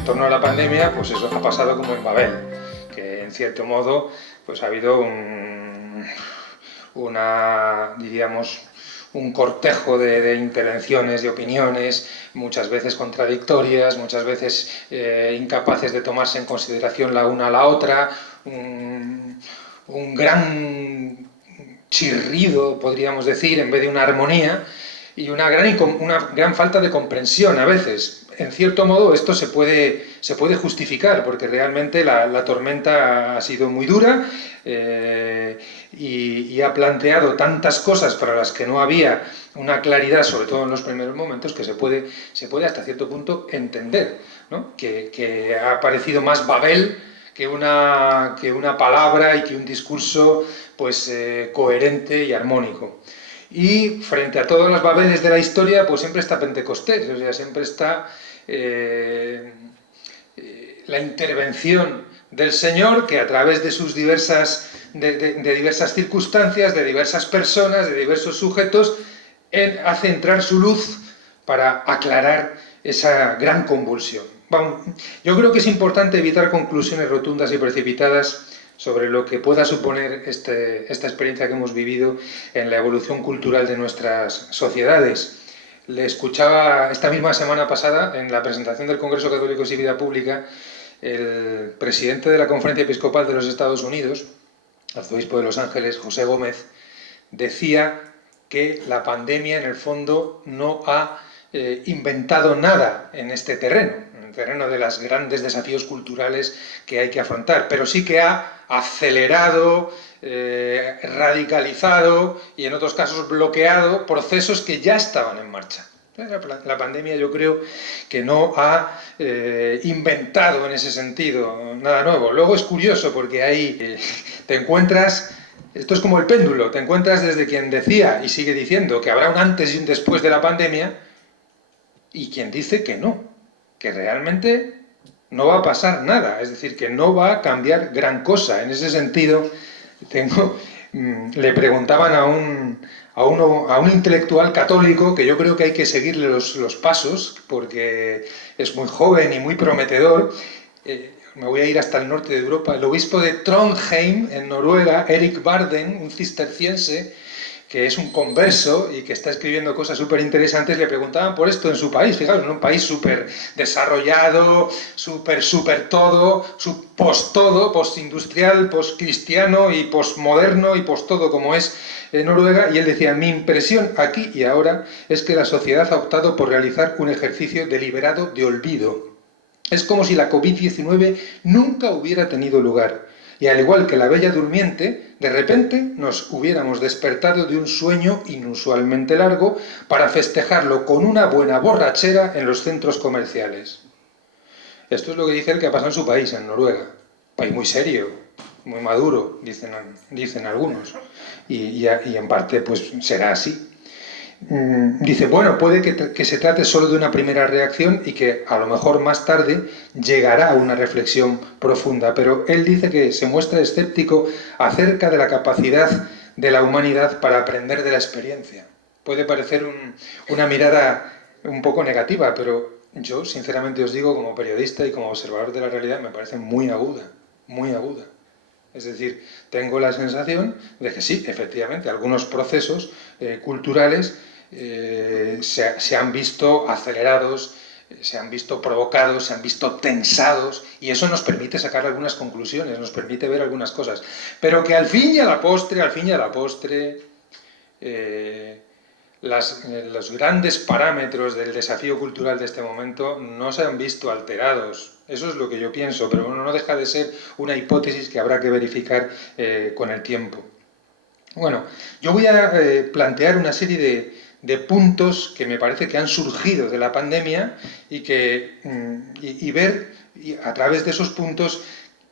en torno a la pandemia, pues eso ha pasado como en Babel, que en cierto modo pues ha habido diríamos, un cortejo de intervenciones, de opiniones, muchas veces contradictorias, muchas veces incapaces de tomarse en consideración la una a la otra, un gran chirrido, podríamos decir, en vez de una armonía, y una gran falta de comprensión a veces. En cierto modo esto se puede justificar, porque realmente la tormenta ha sido muy dura y ha planteado tantas cosas para las que no había una claridad, sobre todo en los primeros momentos, que se puede hasta cierto punto entender, ¿no? Que ha parecido más Babel que una palabra y que un discurso pues, coherente y armónico. Y frente a todas las babeles de la historia, pues siempre está Pentecostés, o sea, siempre está la intervención del Señor, que a través de sus diversas circunstancias, de diversas personas, de diversos sujetos, hace entrar su luz para aclarar esa gran convulsión. Yo creo que es importante evitar conclusiones rotundas y precipitadas sobre lo que pueda suponer esta experiencia que hemos vivido en la evolución cultural de nuestras sociedades. Le escuchaba esta misma semana pasada, en la presentación del Congreso Católicos y Vida Pública, el presidente de la Conferencia Episcopal de los Estados Unidos, arzobispo de Los Ángeles, José Gómez, decía que la pandemia, en el fondo, no ha inventado nada en este terreno, en el terreno de los grandes desafíos culturales que hay que afrontar, pero sí que ha acelerado, radicalizado y en otros casos bloqueado procesos que ya estaban en marcha. La pandemia yo creo que no ha inventado en ese sentido nada nuevo. Luego es curioso porque ahí te encuentras, esto es como el péndulo, te encuentras desde quien decía y sigue diciendo que habrá un antes y un después de la pandemia y quien dice que no, que realmente no va a pasar nada, es decir, que no va a cambiar gran cosa. En ese sentido, le preguntaban a un intelectual católico, que yo creo que hay que seguirle los pasos, porque es muy joven y muy prometedor. Me voy a ir hasta el norte de Europa. El obispo de Trondheim, en Noruega, Erik Barden, un cisterciense, que es un converso y que está escribiendo cosas súper interesantes, le preguntaban por esto en su país. Fijaos, en un país súper desarrollado, súper todo, post-todo, post-industrial, post-cristiano y post-moderno y post-todo como es Noruega, y él decía, mi impresión aquí y ahora es que la sociedad ha optado por realizar un ejercicio deliberado de olvido. Es como si la COVID-19 nunca hubiera tenido lugar. Y al igual que la Bella Durmiente, de repente nos hubiéramos despertado de un sueño inusualmente largo para festejarlo con una buena borrachera en los centros comerciales. Esto es lo que dice el que ha pasado en su país, en Noruega. País muy serio, muy maduro, dicen algunos. Y en parte pues será así. Dice, bueno, puede que se trate solo de una primera reacción y que a lo mejor más tarde llegará a una reflexión profunda, pero él dice que se muestra escéptico acerca de la capacidad de la humanidad para aprender de la experiencia. Puede parecer una mirada un poco negativa, pero yo sinceramente os digo, como periodista y como observador de la realidad, me parece muy aguda, muy aguda. Es decir, tengo la sensación de que sí, efectivamente, algunos procesos culturales se han visto acelerados, se han visto provocados, se han visto tensados, y eso nos permite sacar algunas conclusiones, nos permite ver algunas cosas. Pero que al fin y a la postre, los grandes parámetros del desafío cultural de este momento no se han visto alterados. Eso es lo que yo pienso, pero no deja de ser una hipótesis que habrá que verificar con el tiempo. Bueno, yo voy a plantear una serie de puntos que me parece que han surgido de la pandemia y ver a través de esos puntos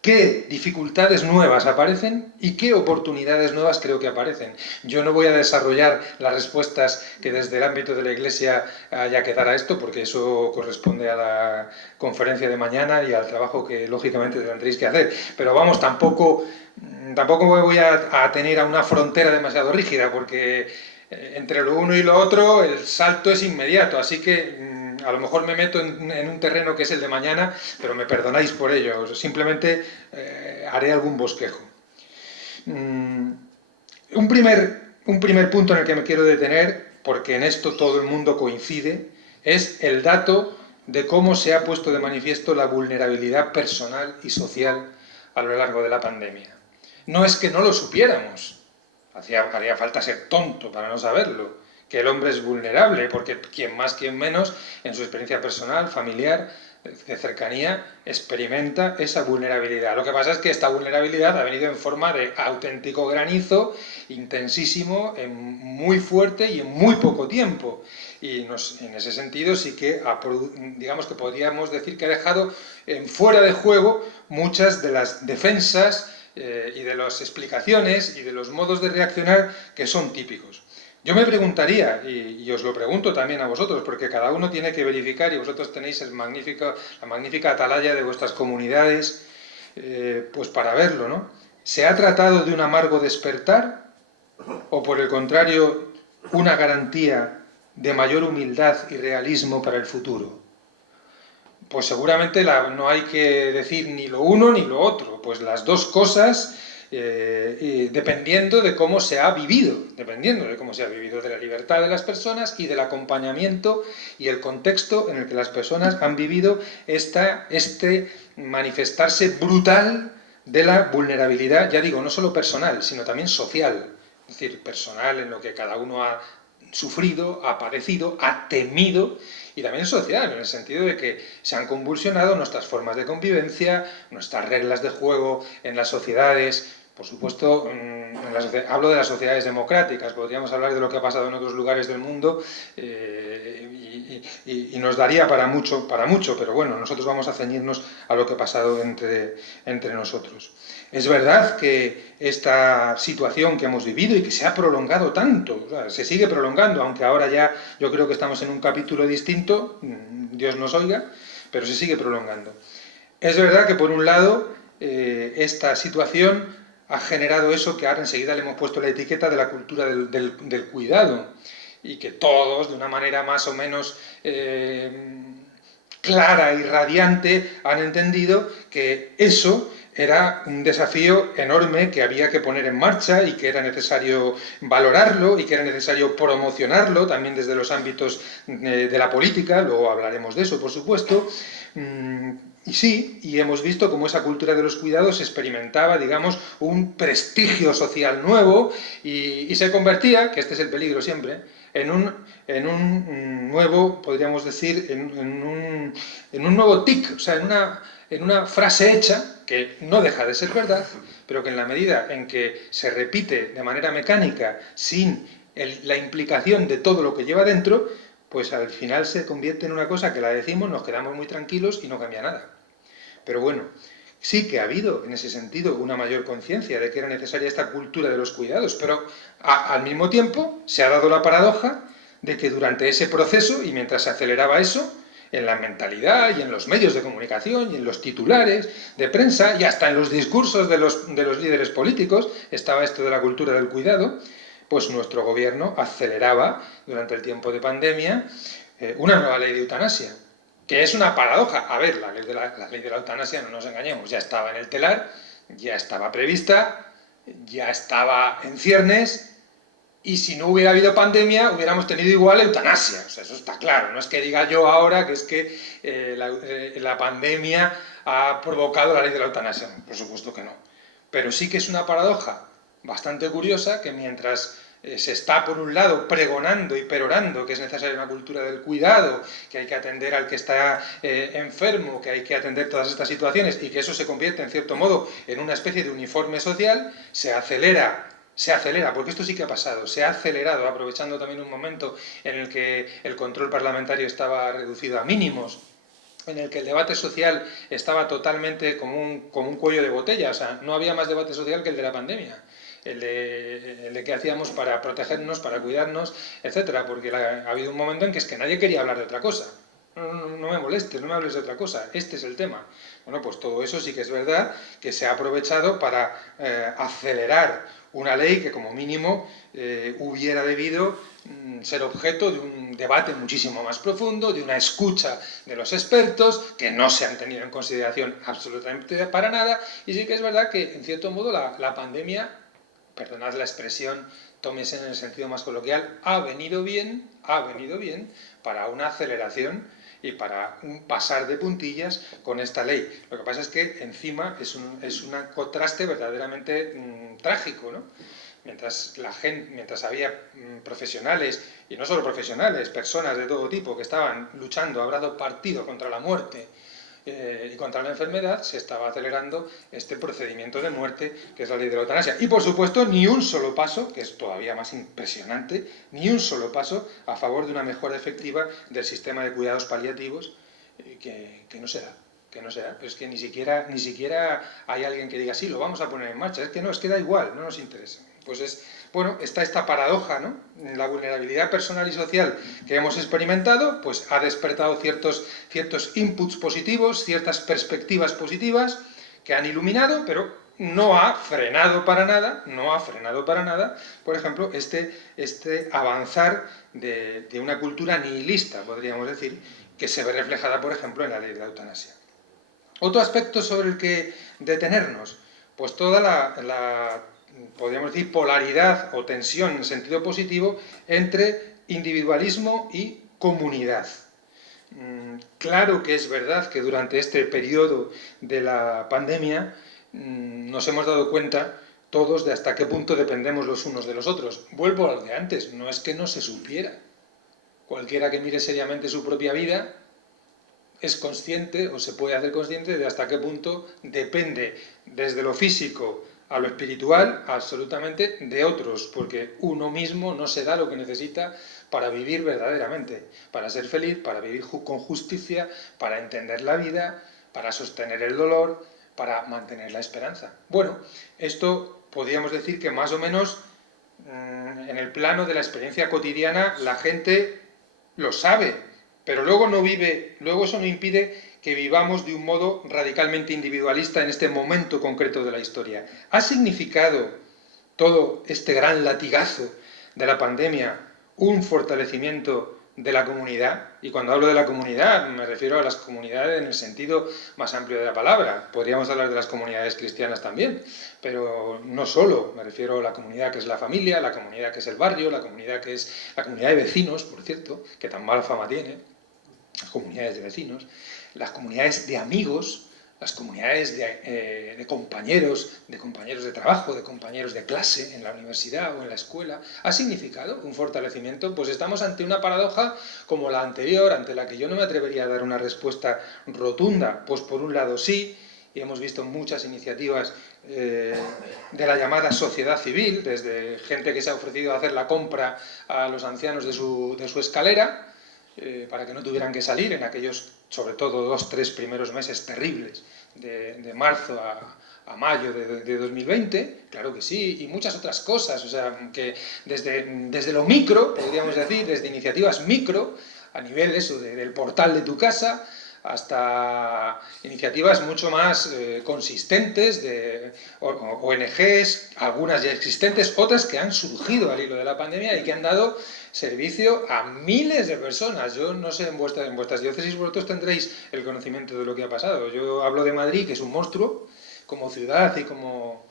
qué dificultades nuevas aparecen y qué oportunidades nuevas creo que aparecen. Yo no voy a desarrollar las respuestas que desde el ámbito de la Iglesia haya que dar a esto, porque eso corresponde a la conferencia de mañana y al trabajo que lógicamente tendréis que hacer. Pero vamos, tampoco me voy a tener a una frontera demasiado rígida, porque entre lo uno y lo otro el salto es inmediato, así que a lo mejor me meto en un terreno que es el de mañana, pero me perdonáis por ello, simplemente haré algún bosquejo. Un primer punto en el que me quiero detener, porque en esto todo el mundo coincide, es el dato de cómo se ha puesto de manifiesto la vulnerabilidad personal y social a lo largo de la pandemia. No es que no lo supiéramos, haría falta ser tonto para no saberlo, que el hombre es vulnerable, porque quien más, quien menos, en su experiencia personal, familiar, de cercanía, experimenta esa vulnerabilidad. Lo que pasa es que esta vulnerabilidad ha venido en forma de auténtico granizo, intensísimo, muy fuerte y en muy poco tiempo. Y en ese sentido sí que, digamos que podríamos decir que ha dejado fuera de juego muchas de las defensas y de las explicaciones y de los modos de reaccionar que son típicos. Yo me preguntaría, y os lo pregunto también a vosotros, porque cada uno tiene que verificar, y vosotros tenéis la magnífica atalaya de vuestras comunidades, pues para verlo, ¿no? ¿Se ha tratado de un amargo despertar o, por el contrario, una garantía de mayor humildad y realismo para el futuro? Pues seguramente no hay que decir ni lo uno ni lo otro, pues las dos cosas, dependiendo de cómo se ha vivido, de la libertad de las personas y del acompañamiento y el contexto en el que las personas han vivido este manifestarse brutal de la vulnerabilidad, ya digo, no solo personal, sino también social, es decir, personal en lo que cada uno ha sufrido, ha padecido, ha temido, y también social, en el sentido de que se han convulsionado nuestras formas de convivencia, nuestras reglas de juego en las sociedades. Por supuesto, hablo de las sociedades democráticas, podríamos hablar de lo que ha pasado en otros lugares del mundo y nos daría para mucho, pero bueno, nosotros vamos a ceñirnos a lo que ha pasado entre nosotros. Es verdad que esta situación que hemos vivido y que se ha prolongado tanto, o sea, se sigue prolongando, aunque ahora ya yo creo que estamos en un capítulo distinto, Dios nos oiga, pero se sigue prolongando. Es verdad que por un lado esta situación ha generado eso que ahora enseguida le hemos puesto la etiqueta de la cultura del cuidado, y que todos, de una manera más o menos clara y radiante, han entendido que eso era un desafío enorme que había que poner en marcha y que era necesario valorarlo y que era necesario promocionarlo también desde los ámbitos de la política, luego hablaremos de eso, por supuesto. Y sí, y hemos visto cómo esa cultura de los cuidados experimentaba, digamos, un prestigio social nuevo y se convertía, que este es el peligro siempre, en un nuevo, podríamos decir, en un nuevo tic, o sea, en una frase hecha que no deja de ser verdad, pero que en la medida en que se repite de manera mecánica, sin la implicación de todo lo que lleva dentro, pues al final se convierte en una cosa que la decimos, nos quedamos muy tranquilos y no cambia nada. Pero bueno, sí que ha habido en ese sentido una mayor conciencia de que era necesaria esta cultura de los cuidados, pero al mismo tiempo se ha dado la paradoja de que durante ese proceso, y mientras se aceleraba eso, en la mentalidad y en los medios de comunicación y en los titulares de prensa y hasta en los discursos de los líderes políticos estaba esto de la cultura del cuidado, pues nuestro gobierno aceleraba durante el tiempo de pandemia una nueva ley de eutanasia, que es una paradoja. A ver, la ley de la eutanasia, no nos engañemos, ya estaba en el telar, ya estaba prevista, ya estaba en ciernes, y si no hubiera habido pandemia, hubiéramos tenido igual eutanasia. O sea, eso está claro. No es que diga yo ahora que es que la pandemia ha provocado la ley de la eutanasia. Por supuesto que no. Pero sí que es una paradoja bastante curiosa que mientras se está, por un lado, pregonando y perorando que es necesaria una cultura del cuidado, que hay que atender al que está enfermo, que hay que atender todas estas situaciones y que eso se convierte, en cierto modo, en una especie de uniforme social, se acelera, porque esto sí que ha pasado, se ha acelerado, aprovechando también un momento en el que el control parlamentario estaba reducido a mínimos, en el que el debate social estaba totalmente como un cuello de botella, o sea, no había más debate social que el de la pandemia. El de qué hacíamos para protegernos, para cuidarnos, etcétera, porque ha habido un momento en que es que nadie quería hablar de otra cosa. no me molestes, no me hables de otra cosa, este es el tema. Bueno, pues todo eso sí que es verdad que se ha aprovechado para acelerar una ley que como mínimo hubiera debido ser objeto de un debate muchísimo más profundo, de una escucha de los expertos, que no se han tenido en consideración absolutamente para nada, y sí que es verdad que, en cierto modo, la pandemia, perdonad la expresión, tómese en el sentido más coloquial, ha venido bien para una aceleración y para un pasar de puntillas con esta ley. Lo que pasa es que encima es un contraste verdaderamente trágico, ¿no? Mientras había profesionales, y no solo profesionales, personas de todo tipo que estaban luchando, habrá partido contra la muerte y contra la enfermedad, se estaba acelerando este procedimiento de muerte que es la ley de la eutanasia. Y por supuesto, ni un solo paso, que es todavía más impresionante, ni un solo paso a favor de una mejora efectiva del sistema de cuidados paliativos que no se da. Que no se da, pero es que ni siquiera hay alguien que diga, sí, lo vamos a poner en marcha. Es que no, es que da igual, no nos interesa. Pues bueno, está esta paradoja, ¿no? La vulnerabilidad personal y social que hemos experimentado, pues ha despertado ciertos inputs positivos, ciertas perspectivas positivas que han iluminado, pero no ha frenado para nada, por ejemplo, este avanzar de una cultura nihilista, podríamos decir, que se ve reflejada, por ejemplo, en la ley de la eutanasia. Otro aspecto sobre el que detenernos, pues toda la podríamos decir, polaridad o tensión en sentido positivo entre individualismo y comunidad. Claro que es verdad que durante este periodo de la pandemia nos hemos dado cuenta todos de hasta qué punto dependemos los unos de los otros. Vuelvo a lo de antes, no es que no se supiera. Cualquiera que mire seriamente su propia vida es consciente o se puede hacer consciente de hasta qué punto depende desde lo físico a lo espiritual absolutamente de otros, porque uno mismo no se da lo que necesita para vivir verdaderamente, para ser feliz, para vivir con justicia, para entender la vida, para sostener el dolor, para mantener la esperanza. Bueno, esto podríamos decir que más o menos en el plano de la experiencia cotidiana la gente lo sabe, pero luego no vive, luego eso no impide que vivamos de un modo radicalmente individualista en este momento concreto de la historia. ¿Ha significado todo este gran latigazo de la pandemia un fortalecimiento de la comunidad? Y cuando hablo de la comunidad me refiero a las comunidades en el sentido más amplio de la palabra. Podríamos hablar de las comunidades cristianas también, pero no solo. Me refiero a la comunidad que es la familia, la comunidad que es el barrio, la comunidad que es la comunidad de vecinos, por cierto, que tan mala fama tiene, las comunidades de vecinos, las comunidades de amigos, las comunidades de compañeros de trabajo, de compañeros de clase en la universidad o en la escuela. ¿Ha significado un fortalecimiento? Pues estamos ante una paradoja como la anterior, ante la que yo no me atrevería a dar una respuesta rotunda. Pues por un lado sí, y hemos visto muchas iniciativas de la llamada sociedad civil, desde gente que se ha ofrecido a hacer la compra a los ancianos de su escalera, para que no tuvieran que salir en aquellos, sobre todo, 2-3 primeros meses terribles, de marzo a mayo de 2020, claro que sí, y muchas otras cosas, o sea, que desde lo micro, podríamos decir, desde iniciativas micro, a nivel eso, del portal de tu casa, hasta iniciativas mucho más consistentes de ONGs, algunas ya existentes, otras que han surgido al hilo de la pandemia y que han dado servicio a miles de personas. Yo no sé, en vuestras diócesis vosotros tendréis el conocimiento de lo que ha pasado. Yo hablo de Madrid, que es un monstruo, como ciudad y como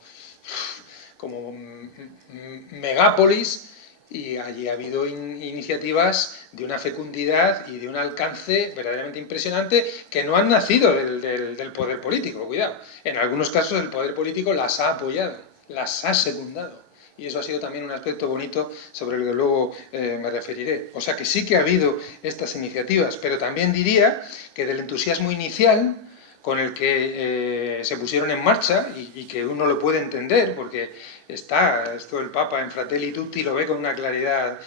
megápolis, y allí ha habido iniciativas de una fecundidad y de un alcance verdaderamente impresionante que no han nacido del poder político, cuidado. En algunos casos el poder político las ha apoyado, las ha secundado. Y eso ha sido también un aspecto bonito sobre el que luego me referiré. O sea que sí que ha habido estas iniciativas, pero también diría que del entusiasmo inicial con el que se pusieron en marcha y que uno lo puede entender, porque está esto el Papa en Fratelli Tutti lo ve con una claridad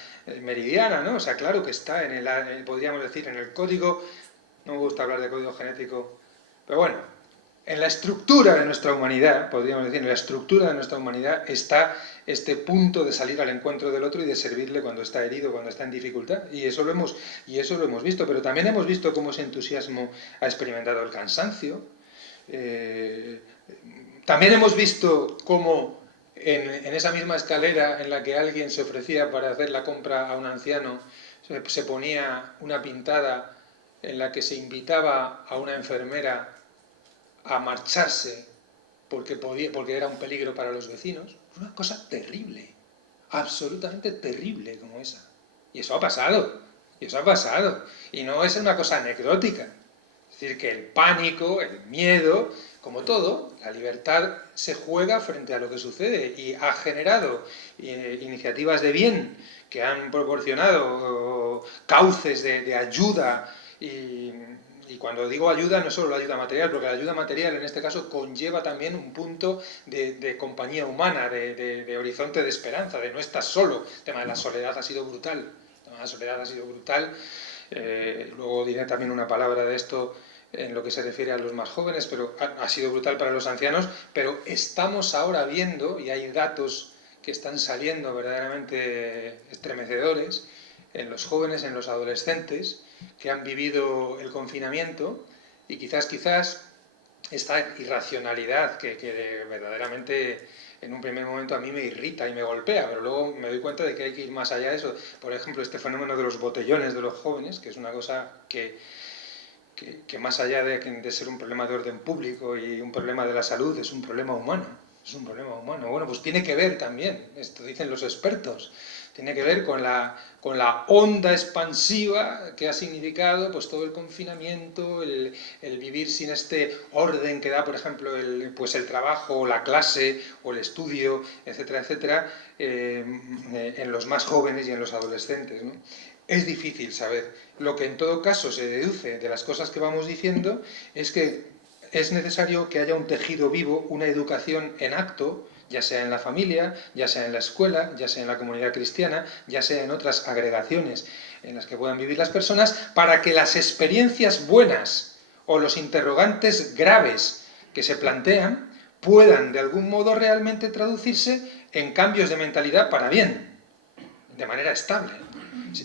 meridiana, ¿no? O sea, claro que está podríamos decir, en el código, no me gusta hablar de código genético, pero bueno, en la estructura de nuestra humanidad, podríamos decir, en la estructura de nuestra humanidad está este punto de salir al encuentro del otro y de servirle cuando está herido, cuando está en dificultad. Y eso lo hemos visto, pero también hemos visto cómo ese entusiasmo ha experimentado el cansancio. También hemos visto cómo en esa misma escalera en la que alguien se ofrecía para hacer la compra a un anciano, se ponía una pintada en la que se invitaba a una enfermera a marcharse porque era un peligro para los vecinos. Una cosa terrible, absolutamente terrible como esa. Y eso ha pasado, y eso ha pasado. Y no es una cosa anecdótica. Es decir, que el pánico, el miedo, como todo, la libertad se juega frente a lo que sucede y ha generado iniciativas de bien que han proporcionado cauces de ayuda y cuando digo ayuda, no solo la ayuda material, porque la ayuda material en este caso conlleva también un punto de compañía humana, de horizonte de esperanza, de no estar solo. El tema de la soledad ha sido brutal. El tema de la soledad ha sido brutal. Luego diré también una palabra de esto en lo que se refiere a los más jóvenes, pero ha sido brutal para los ancianos, pero estamos ahora viendo, y hay datos que están saliendo verdaderamente estremecedores, en los jóvenes, en los adolescentes, que han vivido el confinamiento y quizás esta irracionalidad que verdaderamente en un primer momento a mí me irrita y me golpea, pero luego me doy cuenta de que hay que ir más allá de eso. Por ejemplo, este fenómeno de los botellones de los jóvenes, que es una cosa que más allá de ser un problema de orden público y un problema de la salud, es un problema humano. Es un problema humano. Bueno, pues tiene que ver también, esto dicen los expertos, tiene que ver con la onda expansiva que ha significado pues todo el confinamiento, el vivir sin este orden que da, por ejemplo, el trabajo, o la clase, o el estudio, etcétera, etcétera, en los más jóvenes y en los adolescentes, ¿no? Es difícil saber. Lo que en todo caso se deduce de las cosas que vamos diciendo es que es necesario que haya un tejido vivo, una educación en acto, ya sea en la familia, ya sea en la escuela, ya sea en la comunidad cristiana, ya sea en otras agregaciones en las que puedan vivir las personas, para que las experiencias buenas o los interrogantes graves que se plantean puedan de algún modo realmente traducirse en cambios de mentalidad para bien, de manera estable.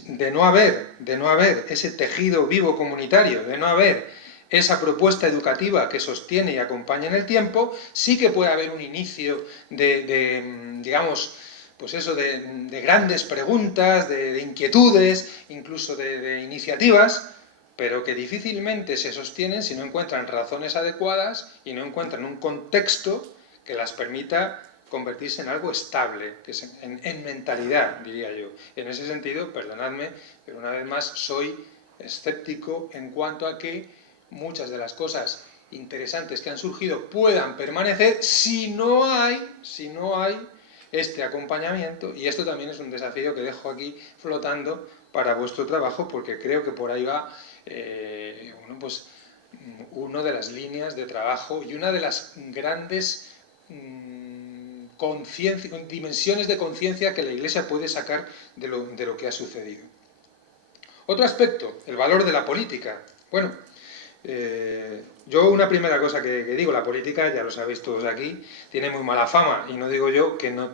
De no haber ese tejido vivo comunitario, de no haber esa propuesta educativa que sostiene y acompaña en el tiempo, sí que puede haber un inicio digamos, pues eso, de grandes preguntas, de inquietudes, incluso de iniciativas, pero que difícilmente se sostienen si no encuentran razones adecuadas y no encuentran un contexto que las permita convertirse en algo estable, que es en mentalidad, diría yo. En ese sentido, perdonadme, pero una vez más soy escéptico en cuanto a que muchas de las cosas interesantes que han surgido puedan permanecer si no hay este acompañamiento, y esto también es un desafío que dejo aquí flotando para vuestro trabajo, porque creo que por ahí va pues, una de las líneas de trabajo y una de las grandes dimensiones de conciencia que la Iglesia puede sacar de lo que ha sucedido. Otro aspecto, el valor de la política. Bueno, yo una primera cosa que digo, la política, ya lo sabéis todos aquí, tiene muy mala fama, y no digo yo que no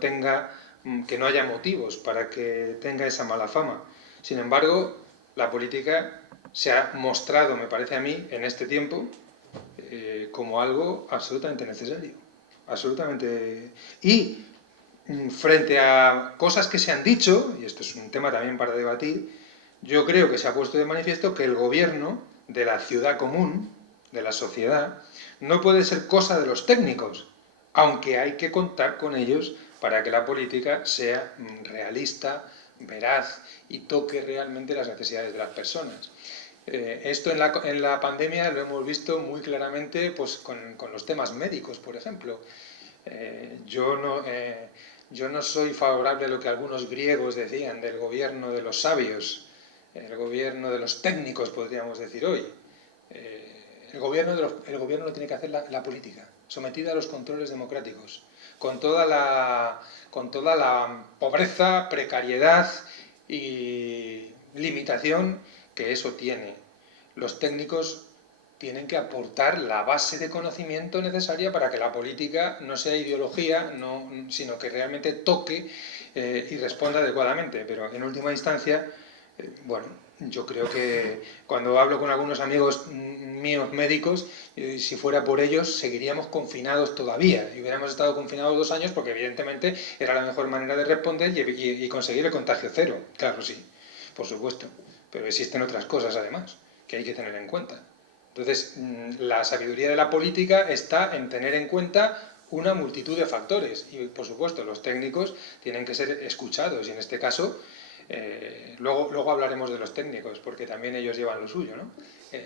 haya motivos para que tenga esa mala fama. Sin embargo, la política se ha mostrado, me parece a mí, en este tiempo, como algo absolutamente necesario. Absolutamente. Y frente a cosas que se han dicho, y esto es un tema también para debatir, yo creo que se ha puesto de manifiesto que el gobierno de la ciudad común, de la sociedad, no puede ser cosa de los técnicos, aunque hay que contar con ellos para que la política sea realista, veraz y toque realmente las necesidades de las personas. Esto en la pandemia lo hemos visto muy claramente pues, con los temas médicos, por ejemplo. Yo no soy favorable a lo que algunos griegos decían del gobierno de los sabios, el gobierno de los técnicos, podríamos decir hoy. El gobierno lo tiene que hacer la política, sometida a los controles democráticos, con toda la pobreza, precariedad y limitación que eso tiene. Los técnicos tienen que aportar la base de conocimiento necesaria para que la política no sea ideología, sino que realmente toque y responda adecuadamente. Pero en última instancia, bueno, yo creo que cuando hablo con algunos amigos míos médicos, si fuera por ellos, seguiríamos confinados todavía. Y hubiéramos estado confinados 2 años porque evidentemente era la mejor manera de responder y conseguir el contagio cero. Claro, sí, por supuesto. Pero existen otras cosas además que hay que tener en cuenta. Entonces, la sabiduría de la política está en tener en cuenta una multitud de factores y, por supuesto, los técnicos tienen que ser escuchados y en este caso, luego hablaremos de los técnicos porque también ellos llevan lo suyo, ¿no?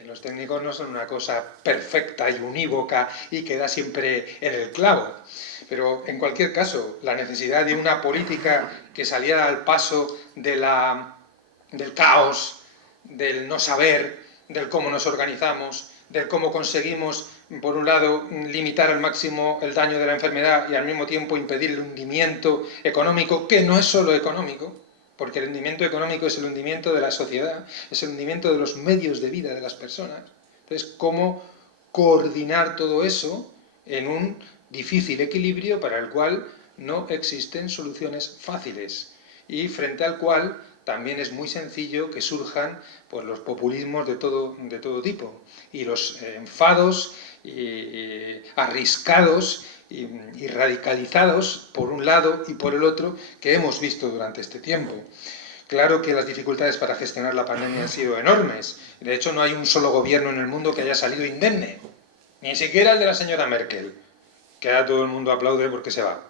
Los técnicos no son una cosa perfecta y unívoca y que da siempre en el clavo, pero en cualquier caso, la necesidad de una política que saliera al paso del caos, del no saber, del cómo nos organizamos, del cómo conseguimos, por un lado, limitar al máximo el daño de la enfermedad y al mismo tiempo impedir el hundimiento económico, que no es solo económico, porque el hundimiento económico es el hundimiento de la sociedad, es el hundimiento de los medios de vida de las personas. Entonces, ¿cómo coordinar todo eso en un difícil equilibrio para el cual no existen soluciones fáciles y frente al cual también es muy sencillo que surjan pues, los populismos de todo tipo y los enfados arriscados y radicalizados por un lado y por el otro que hemos visto durante este tiempo. Claro que las dificultades para gestionar la pandemia han sido enormes. De hecho, no hay un solo gobierno en el mundo que haya salido indemne. Ni siquiera el de la señora Merkel, que ahora todo el mundo aplaude porque se va.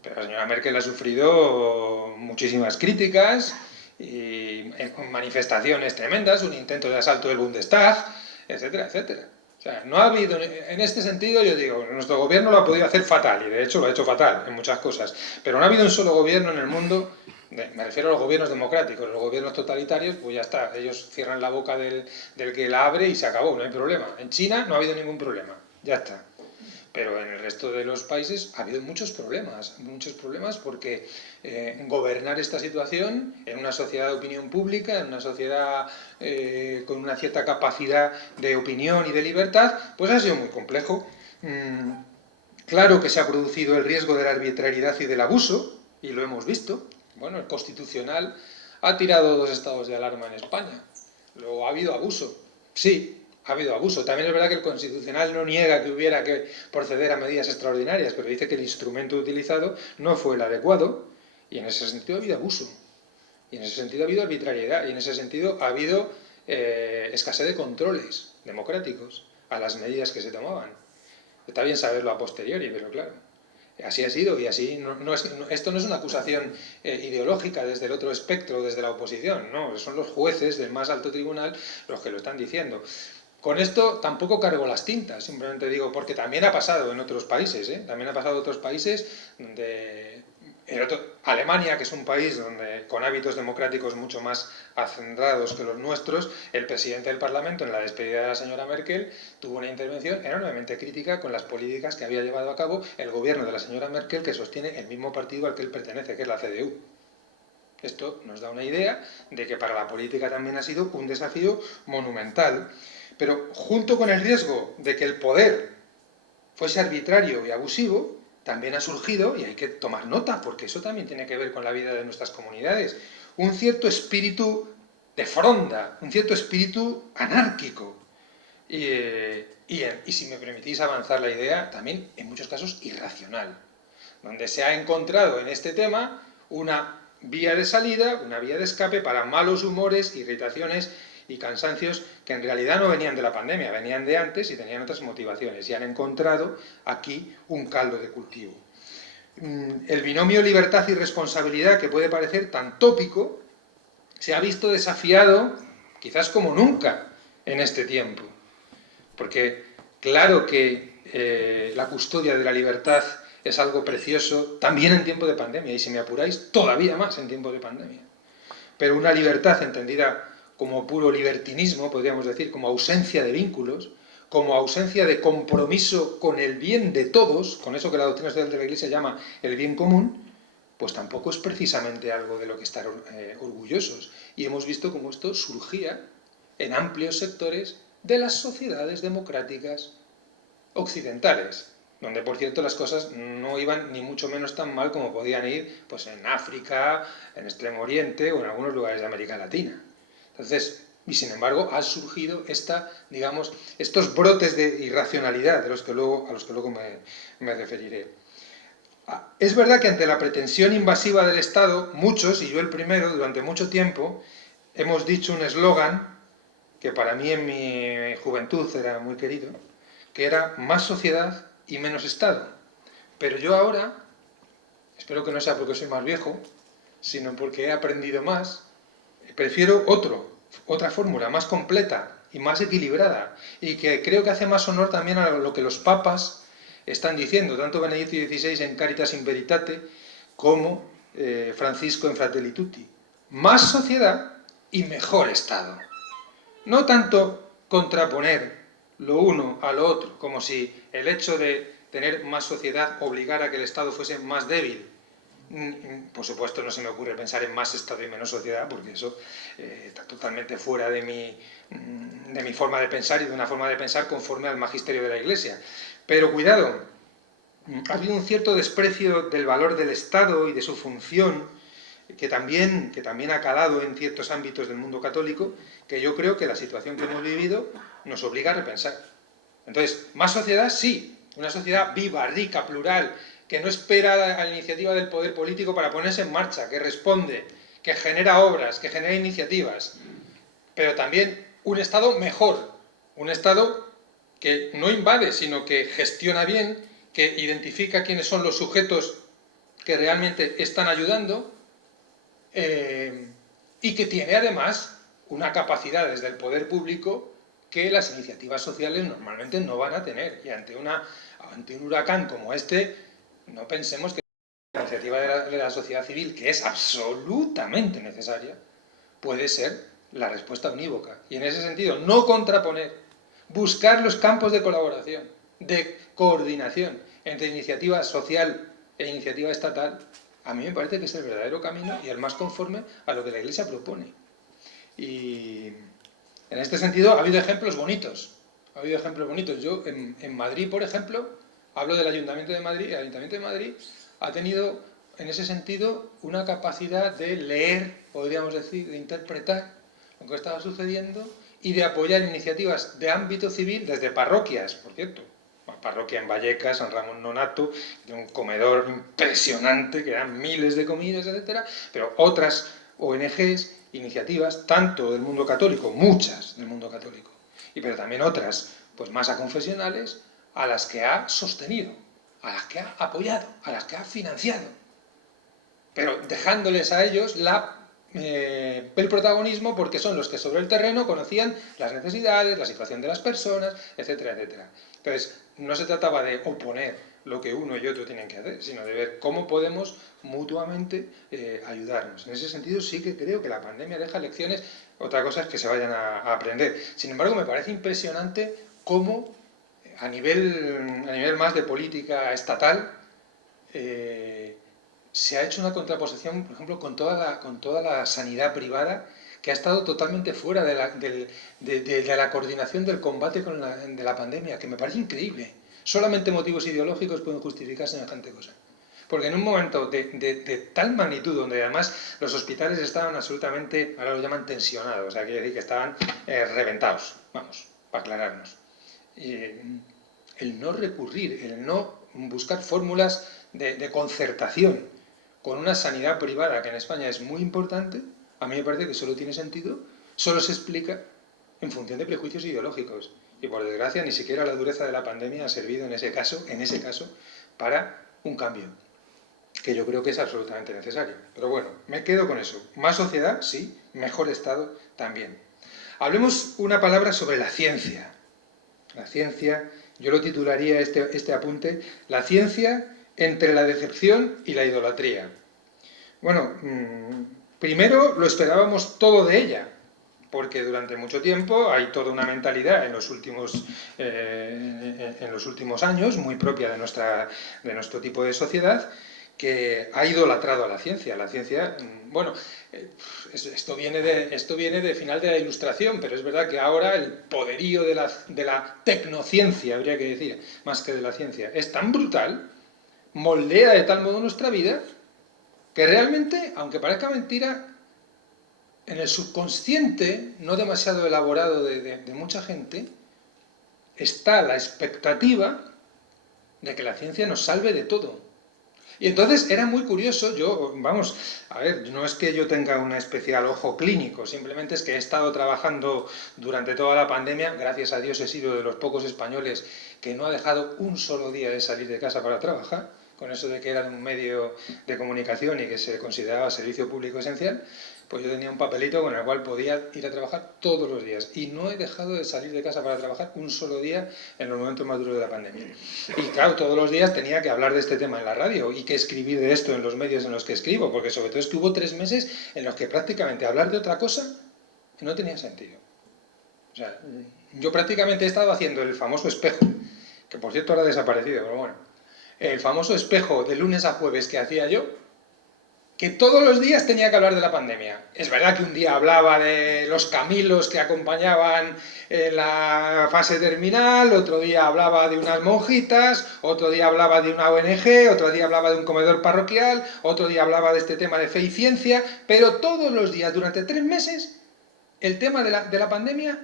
Pero la señora Merkel ha sufrido muchísimas críticas y manifestaciones tremendas, un intento de asalto del Bundestag, etcétera, etcétera. O sea, no ha habido, en este sentido yo digo, nuestro gobierno lo ha podido hacer fatal, y de hecho lo ha hecho fatal en muchas cosas, pero no ha habido un solo gobierno en el mundo, me refiero a los gobiernos democráticos, los gobiernos totalitarios, pues ya está, ellos cierran la boca del que la abre y se acabó, no hay problema. En China no ha habido ningún problema, ya está. Pero en el resto de los países ha habido muchos problemas porque gobernar esta situación en una sociedad de opinión pública, en una sociedad con una cierta capacidad de opinión y de libertad, pues ha sido muy complejo. Claro que se ha producido el riesgo de la arbitrariedad y del abuso, y lo hemos visto. Bueno, el Constitucional ha tirado 2 estados de alarma en España. Luego ha habido abuso, sí. Ha habido abuso. También es verdad que el Constitucional no niega que hubiera que proceder a medidas extraordinarias, pero dice que el instrumento utilizado no fue el adecuado y en ese sentido ha habido abuso. Y en ese sentido ha habido arbitrariedad y en ese sentido ha habido escasez de controles democráticos a las medidas que se tomaban. Está bien saberlo a posteriori, pero claro, así ha sido y así esto no es una acusación ideológica desde el otro espectro, desde la oposición, no, son los jueces del más alto tribunal los que lo están diciendo. Con esto tampoco cargo las tintas, simplemente digo, porque también ha pasado en otros países, también ha pasado en otros países donde Alemania, que es un país con hábitos democráticos mucho más acendrados que los nuestros, el presidente del Parlamento, en la despedida de la señora Merkel, tuvo una intervención enormemente crítica con las políticas que había llevado a cabo el gobierno de la señora Merkel, que sostiene el mismo partido al que él pertenece, que es la CDU. Esto nos da una idea de que para la política también ha sido un desafío monumental. Pero junto con el riesgo de que el poder fuese arbitrario y abusivo, también ha surgido, y hay que tomar nota, porque eso también tiene que ver con la vida de nuestras comunidades, un cierto espíritu de fronda, un cierto espíritu anárquico. Y si me permitís avanzar la idea, también en muchos casos irracional, donde se ha encontrado en este tema una vía de salida, una vía de escape para malos humores, irritaciones y cansancios que en realidad no venían de la pandemia, venían de antes y tenían otras motivaciones y han encontrado aquí un caldo de cultivo. El binomio libertad y responsabilidad, que puede parecer tan tópico, se ha visto desafiado quizás como nunca en este tiempo, porque claro que la custodia de la libertad es algo precioso también en tiempo de pandemia y si me apuráis todavía más en tiempo de pandemia, pero una libertad entendida como puro libertinismo, podríamos decir, como ausencia de vínculos, como ausencia de compromiso con el bien de todos, con eso que la doctrina social de la Iglesia llama el bien común, pues tampoco es precisamente algo de lo que estar orgullosos. Y hemos visto cómo esto surgía en amplios sectores de las sociedades democráticas occidentales, donde por cierto las cosas no iban ni mucho menos tan mal como podían ir pues, en África, en Extremo Oriente o en algunos lugares de América Latina. Entonces, y sin embargo ha surgido digamos, estos brotes de irracionalidad a los que luego me referiré. Es verdad que ante la pretensión invasiva del Estado, muchos, y yo el primero, durante mucho tiempo, hemos dicho un eslogan que para mí en mi juventud era muy querido, que era más sociedad y menos Estado. Pero yo ahora, espero que no sea porque soy más viejo, sino porque he aprendido más, prefiero otra fórmula más completa y más equilibrada, y que creo que hace más honor también a lo que los papas están diciendo, tanto Benedicto XVI en Caritas in Veritate, como Francisco en Fratelli Tutti. Más sociedad y mejor Estado. No tanto contraponer lo uno a lo otro, como si el hecho de tener más sociedad obligara a que el Estado fuese más débil. Por supuesto no se me ocurre pensar en más Estado y menos sociedad, porque eso está totalmente fuera de mi forma de pensar y de una forma de pensar conforme al magisterio de la Iglesia. Pero cuidado, ha habido un cierto desprecio del valor del Estado y de su función, que también ha calado en ciertos ámbitos del mundo católico, que yo creo que la situación que hemos vivido nos obliga a repensar. Entonces, más sociedad, sí, una sociedad viva, rica, plural, que no espera a la iniciativa del poder político para ponerse en marcha, que responde, que genera obras, que genera iniciativas, pero también un Estado mejor, un Estado que no invade, sino que gestiona bien, que identifica quiénes son los sujetos que realmente están ayudando, y que tiene además una capacidad desde el poder público que las iniciativas sociales normalmente no van a tener. Y ante un huracán como este, no pensemos que la iniciativa de la sociedad civil, que es absolutamente necesaria, puede ser la respuesta unívoca. Y en ese sentido, no contraponer, buscar los campos de colaboración, de coordinación entre iniciativa social e iniciativa estatal, a mí me parece que es el verdadero camino y el más conforme a lo que la Iglesia propone. Y en este sentido ha habido ejemplos bonitos. Yo en Madrid, por ejemplo, hablo del Ayuntamiento de Madrid. El Ayuntamiento de Madrid ha tenido, en ese sentido, una capacidad de leer, podríamos decir, de interpretar lo que estaba sucediendo y de apoyar iniciativas de ámbito civil desde parroquias, por cierto. Una parroquia en Vallecas, San Ramón Nonato, de un comedor impresionante, que eran miles de comidas, etc. Pero otras ONGs, iniciativas, tanto del mundo católico, muchas del mundo católico, pero también otras, pues más aconfesionales, a las que ha sostenido, a las que ha apoyado, a las que ha financiado, pero dejándoles a ellos el protagonismo, porque son los que sobre el terreno conocían las necesidades, la situación de las personas, etcétera, etcétera. Entonces, no se trataba de oponer lo que uno y otro tienen que hacer, sino de ver cómo podemos mutuamente ayudarnos. En ese sentido sí que creo que la pandemia deja lecciones, otra cosa es que se vayan a aprender. Sin embargo, me parece impresionante cómo a nivel más de política estatal, se ha hecho una contraposición, por ejemplo, con toda la sanidad privada, que ha estado totalmente fuera de la coordinación del combate de la pandemia, que me parece increíble. Solamente motivos ideológicos pueden justificar semejante cosa. Porque en un momento de tal magnitud, donde además los hospitales estaban absolutamente, ahora lo llaman tensionados, o sea, quiere decir que estaban reventados, vamos, para aclararnos. El no recurrir, el no buscar fórmulas de concertación con una sanidad privada que en España es muy importante, a mí me parece que solo tiene sentido, solo se explica en función de prejuicios ideológicos. Y por desgracia ni siquiera la dureza de la pandemia ha servido en ese caso, para un cambio, que yo creo que es absolutamente necesario. Pero bueno, me quedo con eso. Más sociedad, sí, mejor Estado también. Hablemos una palabra sobre la ciencia. La ciencia, yo lo titularía este apunte, la ciencia entre la decepción y la idolatría. Bueno, primero lo esperábamos todo de ella, porque durante mucho tiempo hay toda una mentalidad en los últimos años, muy propia de nuestro tipo de sociedad, que ha idolatrado a la ciencia. La ciencia, bueno, esto viene de final de la Ilustración, pero es verdad que ahora el poderío de la tecnociencia, habría que decir, más que de la ciencia, es tan brutal, moldea de tal modo nuestra vida, que realmente, aunque parezca mentira, en el subconsciente, no demasiado elaborado de mucha gente, está la expectativa de que la ciencia nos salve de todo. Y entonces era muy curioso, vamos, a ver, no es que yo tenga un especial ojo clínico, simplemente es que he estado trabajando durante toda la pandemia, gracias a Dios he sido de los pocos españoles que no ha dejado un solo día de salir de casa para trabajar, con eso de que era un medio de comunicación y que se consideraba servicio público esencial, pues yo tenía un papelito con el cual podía ir a trabajar todos los días. Y no he dejado de salir de casa para trabajar un solo día en los momentos más duros de la pandemia. Y claro, todos los días tenía que hablar de este tema en la radio y que escribir de esto en los medios en los que escribo, porque sobre todo es que hubo 3 meses en los que prácticamente hablar de otra cosa no tenía sentido. O sea, yo prácticamente he estado haciendo el famoso espejo, que por cierto ahora ha desaparecido, pero bueno, el famoso espejo de lunes a jueves que hacía yo, que todos los días tenía que hablar de la pandemia. Es verdad que un día hablaba de los camilos que acompañaban en la fase terminal, otro día hablaba de unas monjitas, otro día hablaba de una ONG, otro día hablaba de un comedor parroquial, otro día hablaba de este tema de fe y ciencia, pero todos los días, durante 3 meses, el tema de la pandemia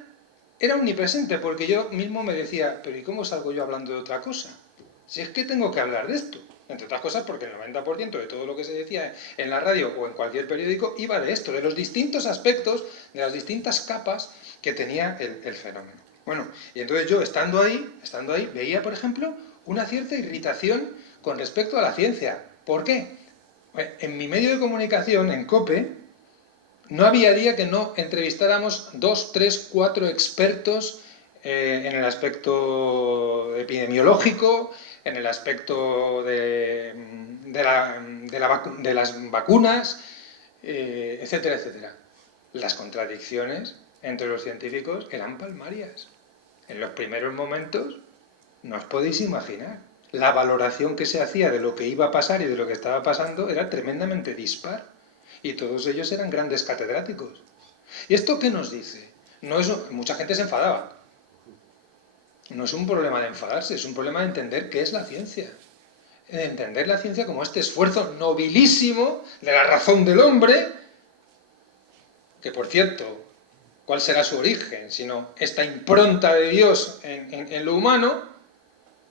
era omnipresente, porque yo mismo me decía, pero ¿y cómo salgo yo hablando de otra cosa? Si es que tengo que hablar de esto. Entre otras cosas porque el 90% de todo lo que se decía en la radio o en cualquier periódico iba de esto, de los distintos aspectos, de las distintas capas que tenía el fenómeno. Bueno, y entonces yo estando ahí, veía, por ejemplo, una cierta irritación con respecto a la ciencia. ¿Por qué? En mi medio de comunicación, en COPE, no había día que no entrevistáramos 2, 3, 4 expertos en el aspecto epidemiológico, en el aspecto de las vacunas, etcétera, etcétera. Las contradicciones entre los científicos eran palmarias. En los primeros momentos no os podéis imaginar. La valoración que se hacía de lo que iba a pasar y de lo que estaba pasando era tremendamente dispar. Y todos ellos eran grandes catedráticos. ¿Y esto qué nos dice? Mucha gente se enfadaba. No es un problema de enfadarse, es un problema de entender qué es la ciencia. De entender la ciencia como este esfuerzo nobilísimo de la razón del hombre, que por cierto, ¿cuál será su origen? Sino esta impronta de Dios en lo humano,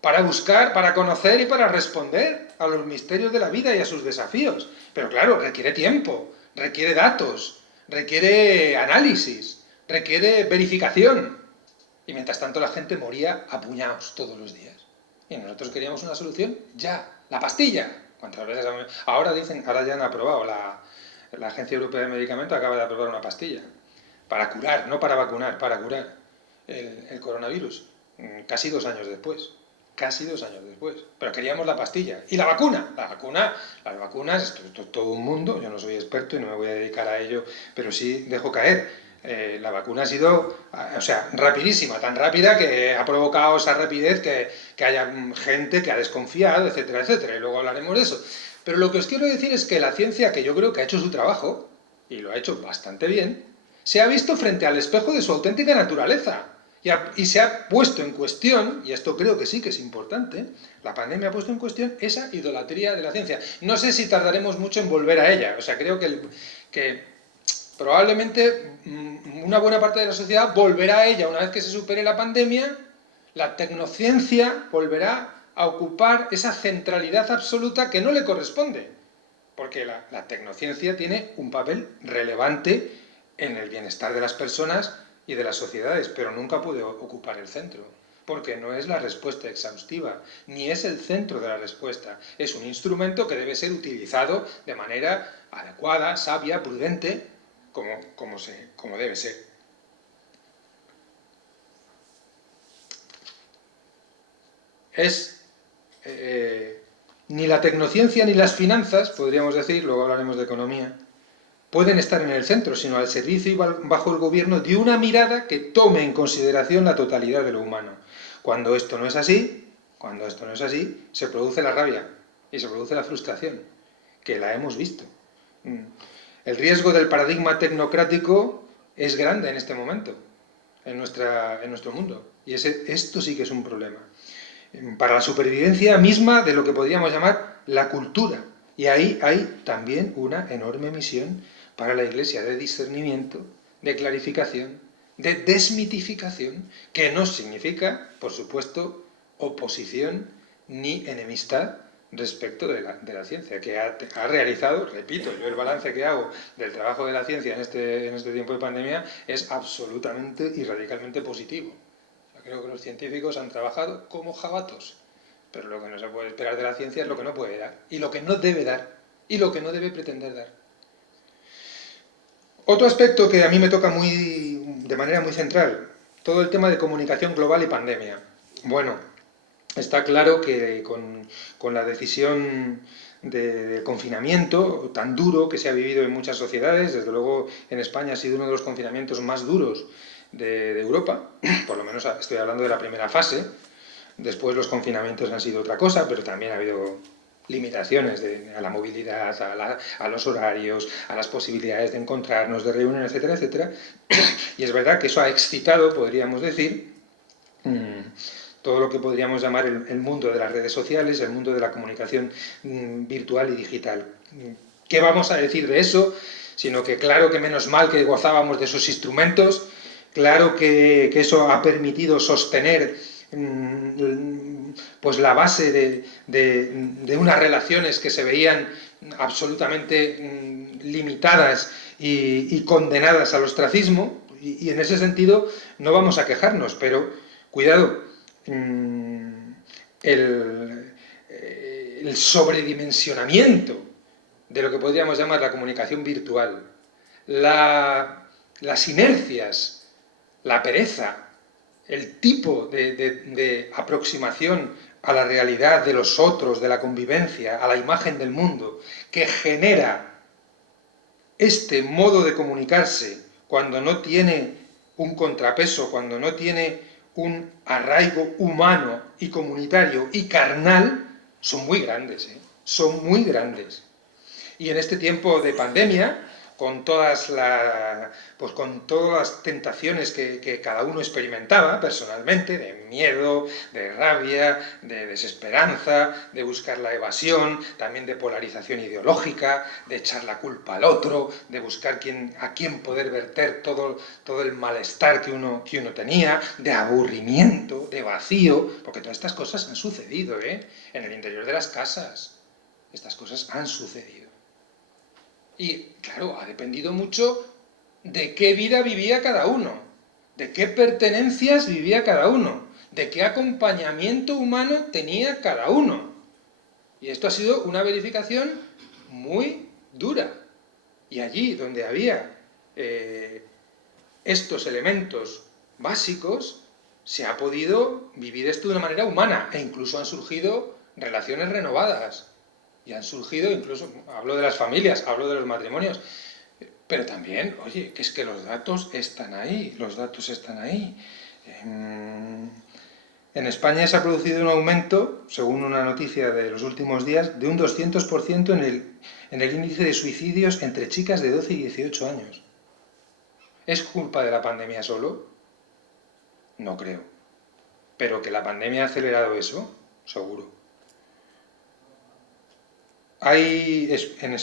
para buscar, para conocer y para responder a los misterios de la vida y a sus desafíos. Pero claro, requiere tiempo, requiere datos, requiere análisis, requiere verificación. Y mientras tanto la gente moría a puñados todos los días. Y nosotros queríamos una solución ya, la pastilla. ¿Cuántas veces? Ahora ya han aprobado, la Agencia Europea de Medicamentos acaba de aprobar una pastilla para curar, no para vacunar, para curar el coronavirus. Casi 2 años después. Casi 2 años después. Pero queríamos la pastilla. ¿Y la vacuna? Las vacunas, esto es todo un mundo, yo no soy experto y no me voy a dedicar a ello, pero sí dejo caer. La vacuna ha sido, rapidísima, tan rápida que ha provocado esa rapidez que haya gente que ha desconfiado, etcétera, etcétera, y luego hablaremos de eso. Pero lo que os quiero decir es que la ciencia, que yo creo que ha hecho su trabajo, y lo ha hecho bastante bien, se ha visto frente al espejo de su auténtica naturaleza. Y se ha puesto en cuestión, y esto creo que sí que es importante, la pandemia ha puesto en cuestión esa idolatría de la ciencia. No sé si tardaremos mucho en volver a ella, creo que probablemente una buena parte de la sociedad volverá a ella una vez que se supere la pandemia. La tecnociencia volverá a ocupar esa centralidad absoluta que no le corresponde, porque la tecnociencia tiene un papel relevante en el bienestar de las personas y de las sociedades, pero nunca puede ocupar el centro, porque no es la respuesta exhaustiva, ni es el centro de la respuesta. Es un instrumento que debe ser utilizado de manera adecuada, sabia, prudente, como debe ser. Ni la tecnociencia ni las finanzas, podríamos decir, luego hablaremos de economía, pueden estar en el centro, sino al servicio y bajo el gobierno de una mirada que tome en consideración la totalidad de lo humano. Cuando esto no es así, se produce la rabia y se produce la frustración. que la hemos visto. El riesgo del paradigma tecnocrático es grande en este momento, en nuestro mundo. Y esto sí que es un problema. Para la supervivencia misma de lo que podríamos llamar la cultura. Y ahí hay también una enorme misión para la Iglesia de discernimiento, de clarificación, de desmitificación, que no significa, por supuesto, oposición ni enemistad respecto de la ciencia, que ha realizado, repito, yo el balance que hago del trabajo de la ciencia en este tiempo de pandemia es absolutamente y radicalmente positivo. Creo que los científicos han trabajado como jabatos, pero lo que no se puede esperar de la ciencia es lo que no puede dar, y lo que no debe dar, y lo que no debe pretender dar. Otro aspecto que a mí me toca de manera muy central, todo el tema de comunicación global y pandemia. Bueno, está claro que con la decisión de confinamiento tan duro que se ha vivido en muchas sociedades, desde luego en España ha sido uno de los confinamientos más duros de Europa, por lo menos estoy hablando de la primera fase. Después los confinamientos han sido otra cosa, pero también ha habido limitaciones a la movilidad, a los horarios, a las posibilidades de encontrarnos, de reunir, etcétera, etcétera. Y es verdad que eso ha excitado, podríamos decir, todo lo que podríamos llamar el mundo de las redes sociales, el mundo de la comunicación virtual y digital. ¿Qué vamos a decir de eso? Sino que claro que menos mal que gozábamos de esos instrumentos, claro que eso ha permitido sostener pues la base de unas relaciones que se veían absolutamente limitadas y condenadas al ostracismo, y en ese sentido no vamos a quejarnos, pero cuidado, el sobredimensionamiento de lo que podríamos llamar la comunicación virtual, las inercias, la pereza, el tipo de aproximación a la realidad de los otros, de la convivencia, a la imagen del mundo, que genera este modo de comunicarse cuando no tiene un contrapeso, cuando no tiene un arraigo humano y comunitario y carnal, son muy grandes, son muy grandes. Y en este tiempo de pandemia, con todas las tentaciones que cada uno experimentaba personalmente, de miedo, de rabia, de desesperanza, de buscar la evasión, también de polarización ideológica, de echar la culpa al otro, de buscar a quién poder verter todo el malestar que uno tenía, de aburrimiento, de vacío, porque todas estas cosas han sucedido, en el interior de las casas. Estas cosas han sucedido. Y, claro, ha dependido mucho de qué vida vivía cada uno, de qué pertenencias vivía cada uno, de qué acompañamiento humano tenía cada uno. Y esto ha sido una verificación muy dura. Y allí donde había estos elementos básicos, se ha podido vivir esto de una manera humana, e incluso han surgido relaciones renovadas. Y han surgido, incluso, hablo de las familias, hablo de los matrimonios, pero también, oye, que es que los datos están ahí, los datos están ahí. En España se ha producido un aumento, según una noticia de los últimos días, de un 200% en el índice de suicidios entre chicas de 12 y 18 años. ¿Es culpa de la pandemia solo? No creo. Pero que la pandemia ha acelerado eso, seguro. Hay en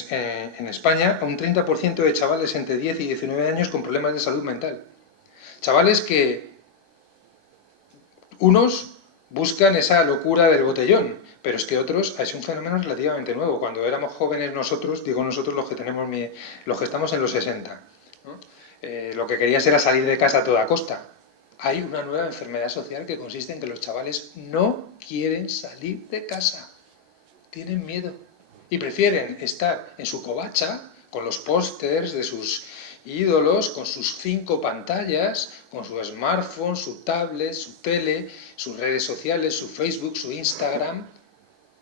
España un 30% de chavales entre 10 y 19 años con problemas de salud mental. Chavales que unos buscan esa locura del botellón, pero es que otros, es un fenómeno relativamente nuevo. Cuando éramos jóvenes nosotros, digo nosotros los que estamos en los 60, ¿no? Lo que querías era salir de casa a toda costa. Hay una nueva enfermedad social que consiste en que los chavales no quieren salir de casa, tienen miedo. Y prefieren estar en su covacha, con los pósters de sus ídolos, con sus 5 pantallas, con su smartphone, su tablet, su tele, sus redes sociales, su Facebook, su Instagram,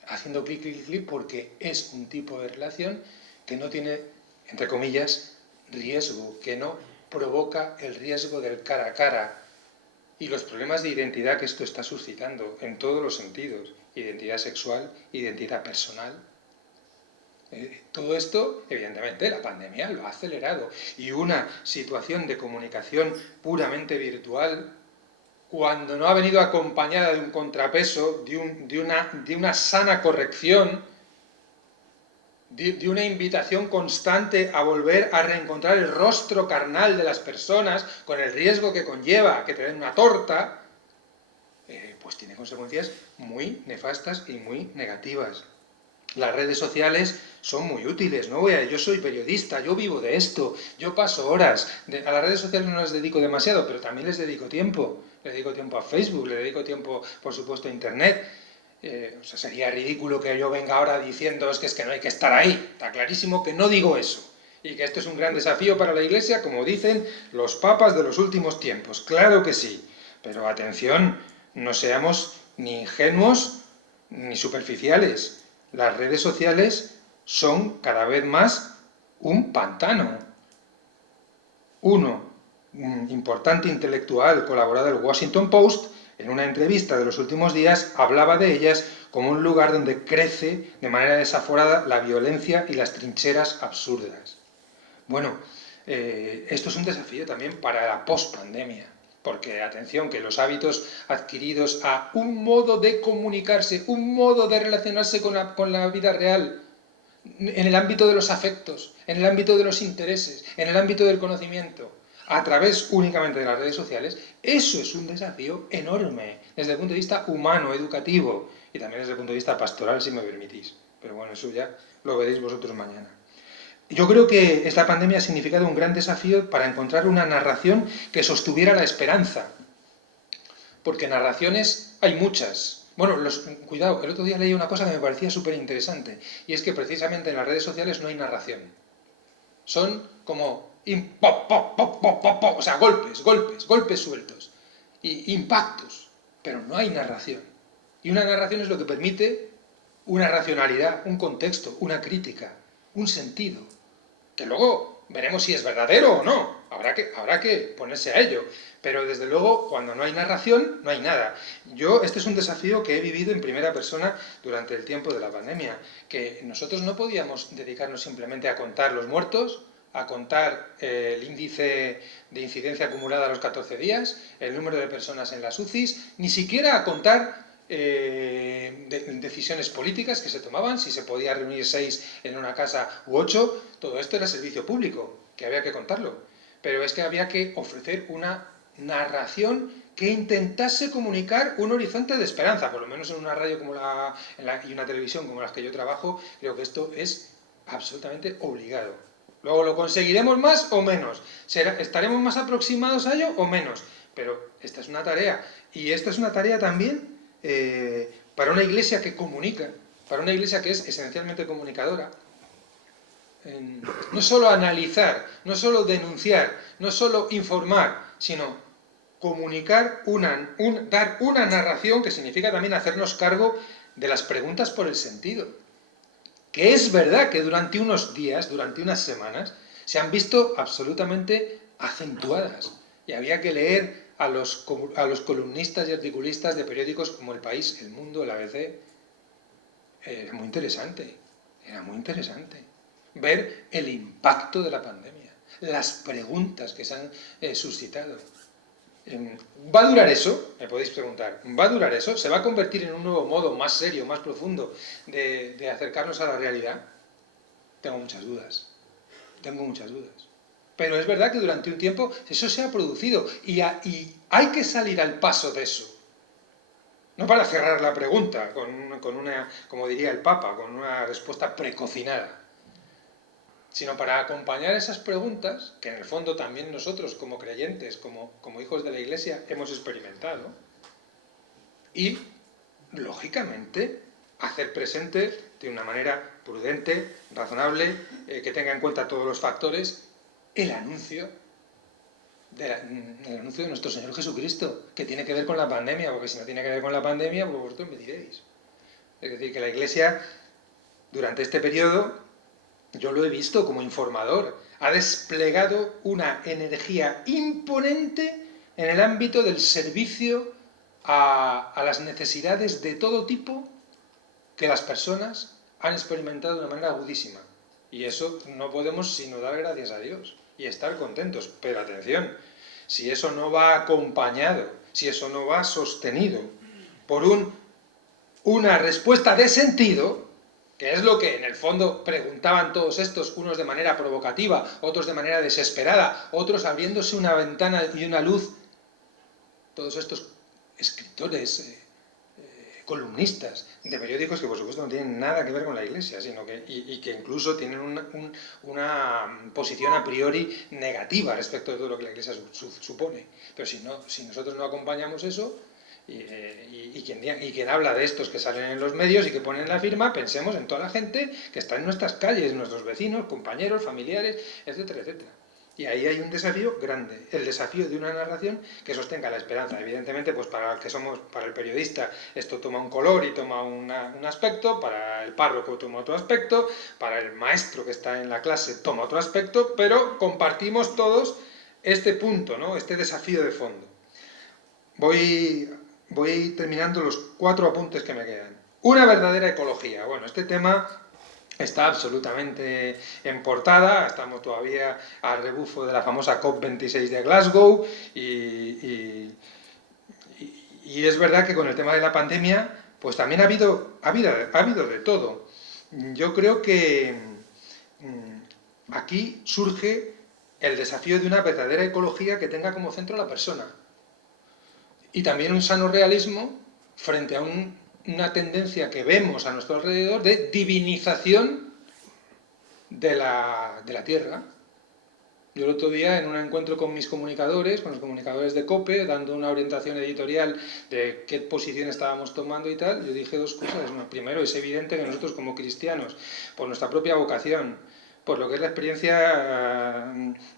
haciendo clic, clic, clic, porque es un tipo de relación que no tiene, entre comillas, riesgo, que no provoca el riesgo del cara a cara y los problemas de identidad que esto está suscitando en todos los sentidos, identidad sexual, identidad personal. Todo esto, evidentemente, la pandemia lo ha acelerado. Y una situación de comunicación puramente virtual, cuando no ha venido acompañada de un contrapeso, de una sana corrección, de una invitación constante a volver a reencontrar el rostro carnal de las personas, con el riesgo que conlleva que te den una torta, pues tiene consecuencias muy nefastas y muy negativas. Las redes sociales son muy útiles, ¿no? Yo soy periodista, yo vivo de esto, yo paso horas. A las redes sociales no les dedico demasiado, pero también les dedico tiempo. Le dedico tiempo a Facebook, le dedico tiempo, por supuesto, a Internet. O sea, sería ridículo que yo venga ahora diciendo es que no hay que estar ahí. Está clarísimo que no digo eso. Y que esto es un gran desafío para la Iglesia, como dicen los papas de los últimos tiempos. Claro que sí. Pero atención, no seamos ni ingenuos ni superficiales. Las redes sociales son cada vez más un pantano. Un importante intelectual colaborador del Washington Post, en una entrevista de los últimos días, hablaba de ellas como un lugar donde crece de manera desaforada la violencia y las trincheras absurdas. Bueno, esto es un desafío también para la pospandemia. Porque, atención, que los hábitos adquiridos a un modo de comunicarse, un modo de relacionarse con la vida real, en el ámbito de los afectos, en el ámbito de los intereses, en el ámbito del conocimiento, a través únicamente de las redes sociales, eso es un desafío enorme, desde el punto de vista humano, educativo, y también desde el punto de vista pastoral, si me permitís. Pero bueno, eso ya lo veréis vosotros mañana. Yo creo que esta pandemia ha significado un gran desafío para encontrar una narración que sostuviera la esperanza. Porque narraciones hay muchas. Bueno, cuidado, el otro día leí una cosa que me parecía súper interesante, y es que precisamente en las redes sociales no hay narración. Son como o sea, golpes sueltos, y impactos, pero no hay narración. Y una narración es lo que permite una racionalidad, un contexto, una crítica, un sentido, que luego veremos si es verdadero o no, habrá que ponerse a ello, pero desde luego cuando no hay narración no hay nada. Este es un desafío que he vivido en primera persona durante el tiempo de la pandemia, que nosotros no podíamos dedicarnos simplemente a contar los muertos, a contar el índice de incidencia acumulada a los 14 días, el número de personas en las UCIs, ni siquiera a contar decisiones políticas que se tomaban, si se podía reunir 6 en una casa u 8, todo esto era servicio público, que había que contarlo. Pero es que había que ofrecer una narración que intentase comunicar un horizonte de esperanza, por lo menos en una radio como y una televisión como las que yo trabajo, creo que esto es absolutamente obligado. Luego lo conseguiremos más o menos, estaremos más aproximados a ello o menos, pero esta es una tarea, y esta es una tarea también para una iglesia que comunica, para una iglesia que es esencialmente comunicadora. No solo analizar, no solo denunciar, no solo informar, sino comunicar, dar una narración, que significa también hacernos cargo de las preguntas por el sentido. Que es verdad que durante unos días, durante unas semanas, se han visto absolutamente acentuadas. Y había que leer a los columnistas y articulistas de periódicos como El País, El Mundo, el ABC. Era muy interesante ver el impacto de la pandemia, las preguntas que se han suscitado. ¿Va a durar eso? Me podéis preguntar. ¿Va a durar eso? ¿Se va a convertir en un nuevo modo más serio, más profundo de acercarnos a la realidad? Tengo muchas dudas. Pero es verdad que durante un tiempo eso se ha producido y hay que salir al paso de eso. No para cerrar la pregunta con una, como diría el Papa, con una respuesta precocinada, sino para acompañar esas preguntas que en el fondo también nosotros como creyentes, como hijos de la Iglesia, hemos experimentado, y, lógicamente, hacer presente de una manera prudente, razonable, que tenga en cuenta todos los factores, el anuncio de nuestro Señor Jesucristo, que tiene que ver con la pandemia, porque si no tiene que ver con la pandemia, pues vosotros me diréis. Es decir, que la Iglesia, durante este periodo, yo lo he visto como informador, ha desplegado una energía imponente en el ámbito del servicio a las necesidades de todo tipo que las personas han experimentado de una manera agudísima. Y eso no podemos sino dar gracias a Dios y estar contentos. Pero atención, si eso no va acompañado, si eso no va sostenido por una respuesta de sentido, que es lo que en el fondo preguntaban todos estos, unos de manera provocativa, otros de manera desesperada, otros abriéndose una ventana y una luz, todos estos escritores, columnistas de periódicos que por supuesto no tienen nada que ver con la Iglesia, sino que, y que incluso tienen una posición a priori negativa respecto de todo lo que la Iglesia supone. Pero si nosotros no acompañamos eso, y quien habla de estos que salen en los medios y que ponen la firma, pensemos en toda la gente que está en nuestras calles, nuestros vecinos, compañeros, familiares, etcétera, etcétera. Y ahí hay un desafío grande, el desafío de una narración que sostenga la esperanza. Evidentemente, pues para el periodista esto toma un color y toma un aspecto, para el párroco toma otro aspecto, para el maestro que está en la clase toma otro aspecto, pero compartimos todos este punto, ¿no? Este desafío de fondo. Voy terminando los 4 apuntes que me quedan. Una verdadera ecología. Bueno, este tema está absolutamente en portada, estamos todavía al rebufo de la famosa COP26 de Glasgow y es verdad que con el tema de la pandemia pues también ha habido de todo. Yo creo que aquí surge el desafío de una verdadera ecología que tenga como centro a la persona y también un sano realismo frente a una tendencia que vemos a nuestro alrededor de divinización de la Tierra. Yo el otro día, en un encuentro con mis comunicadores, con los comunicadores de COPE, dando una orientación editorial de qué posición estábamos tomando y tal, yo dije 2 cosas. Bueno, primero, es evidente que nosotros como cristianos, por nuestra propia vocación, por lo que es la experiencia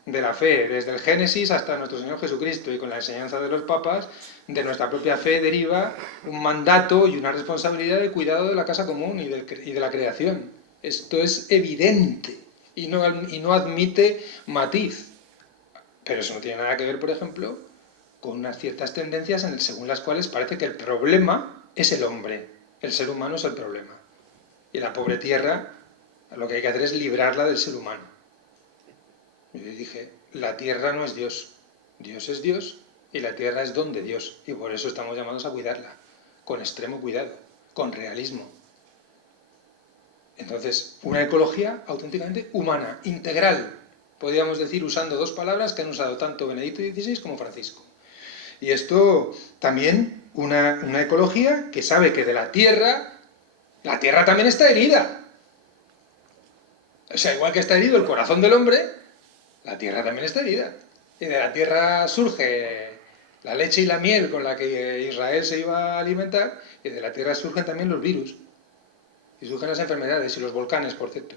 de la fe, desde el Génesis hasta nuestro Señor Jesucristo y con la enseñanza de los papas, de nuestra propia fe deriva un mandato y una responsabilidad de cuidado de la casa común y de la creación. Esto es evidente y no admite matiz. Pero eso no tiene nada que ver, por ejemplo, con unas ciertas tendencias según las cuales parece que el problema es el hombre, el ser humano es el problema. Y la pobre tierra, lo que hay que hacer es librarla del ser humano. Yo dije, la tierra no es Dios, Dios es Dios y la tierra es don de Dios. Y por eso estamos llamados a cuidarla, con extremo cuidado, con realismo. Entonces, una ecología auténticamente humana, integral, podríamos decir usando 2 palabras que han usado tanto Benedicto XVI como Francisco. Y esto también una ecología que sabe que de la tierra también está herida. O sea, igual que está herido el corazón del hombre, la tierra también está herida. Y de la tierra surge la leche y la miel con la que Israel se iba a alimentar, y de la tierra surgen también los virus. Y surgen las enfermedades y los volcanes, por cierto,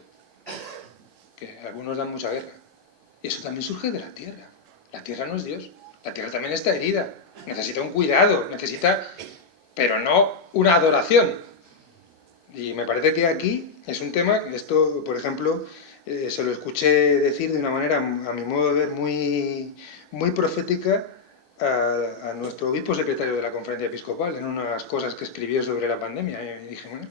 que algunos dan mucha guerra. Y eso también surge de la tierra. La tierra no es Dios. La tierra también está herida. Necesita un cuidado, pero no una adoración. Y me parece que aquí es un tema, esto, por ejemplo, se lo escuché decir de una manera, a mi modo de ver, muy, muy profética a nuestro obispo secretario de la Conferencia Episcopal, en unas cosas que escribió sobre la pandemia. Y dije, bueno,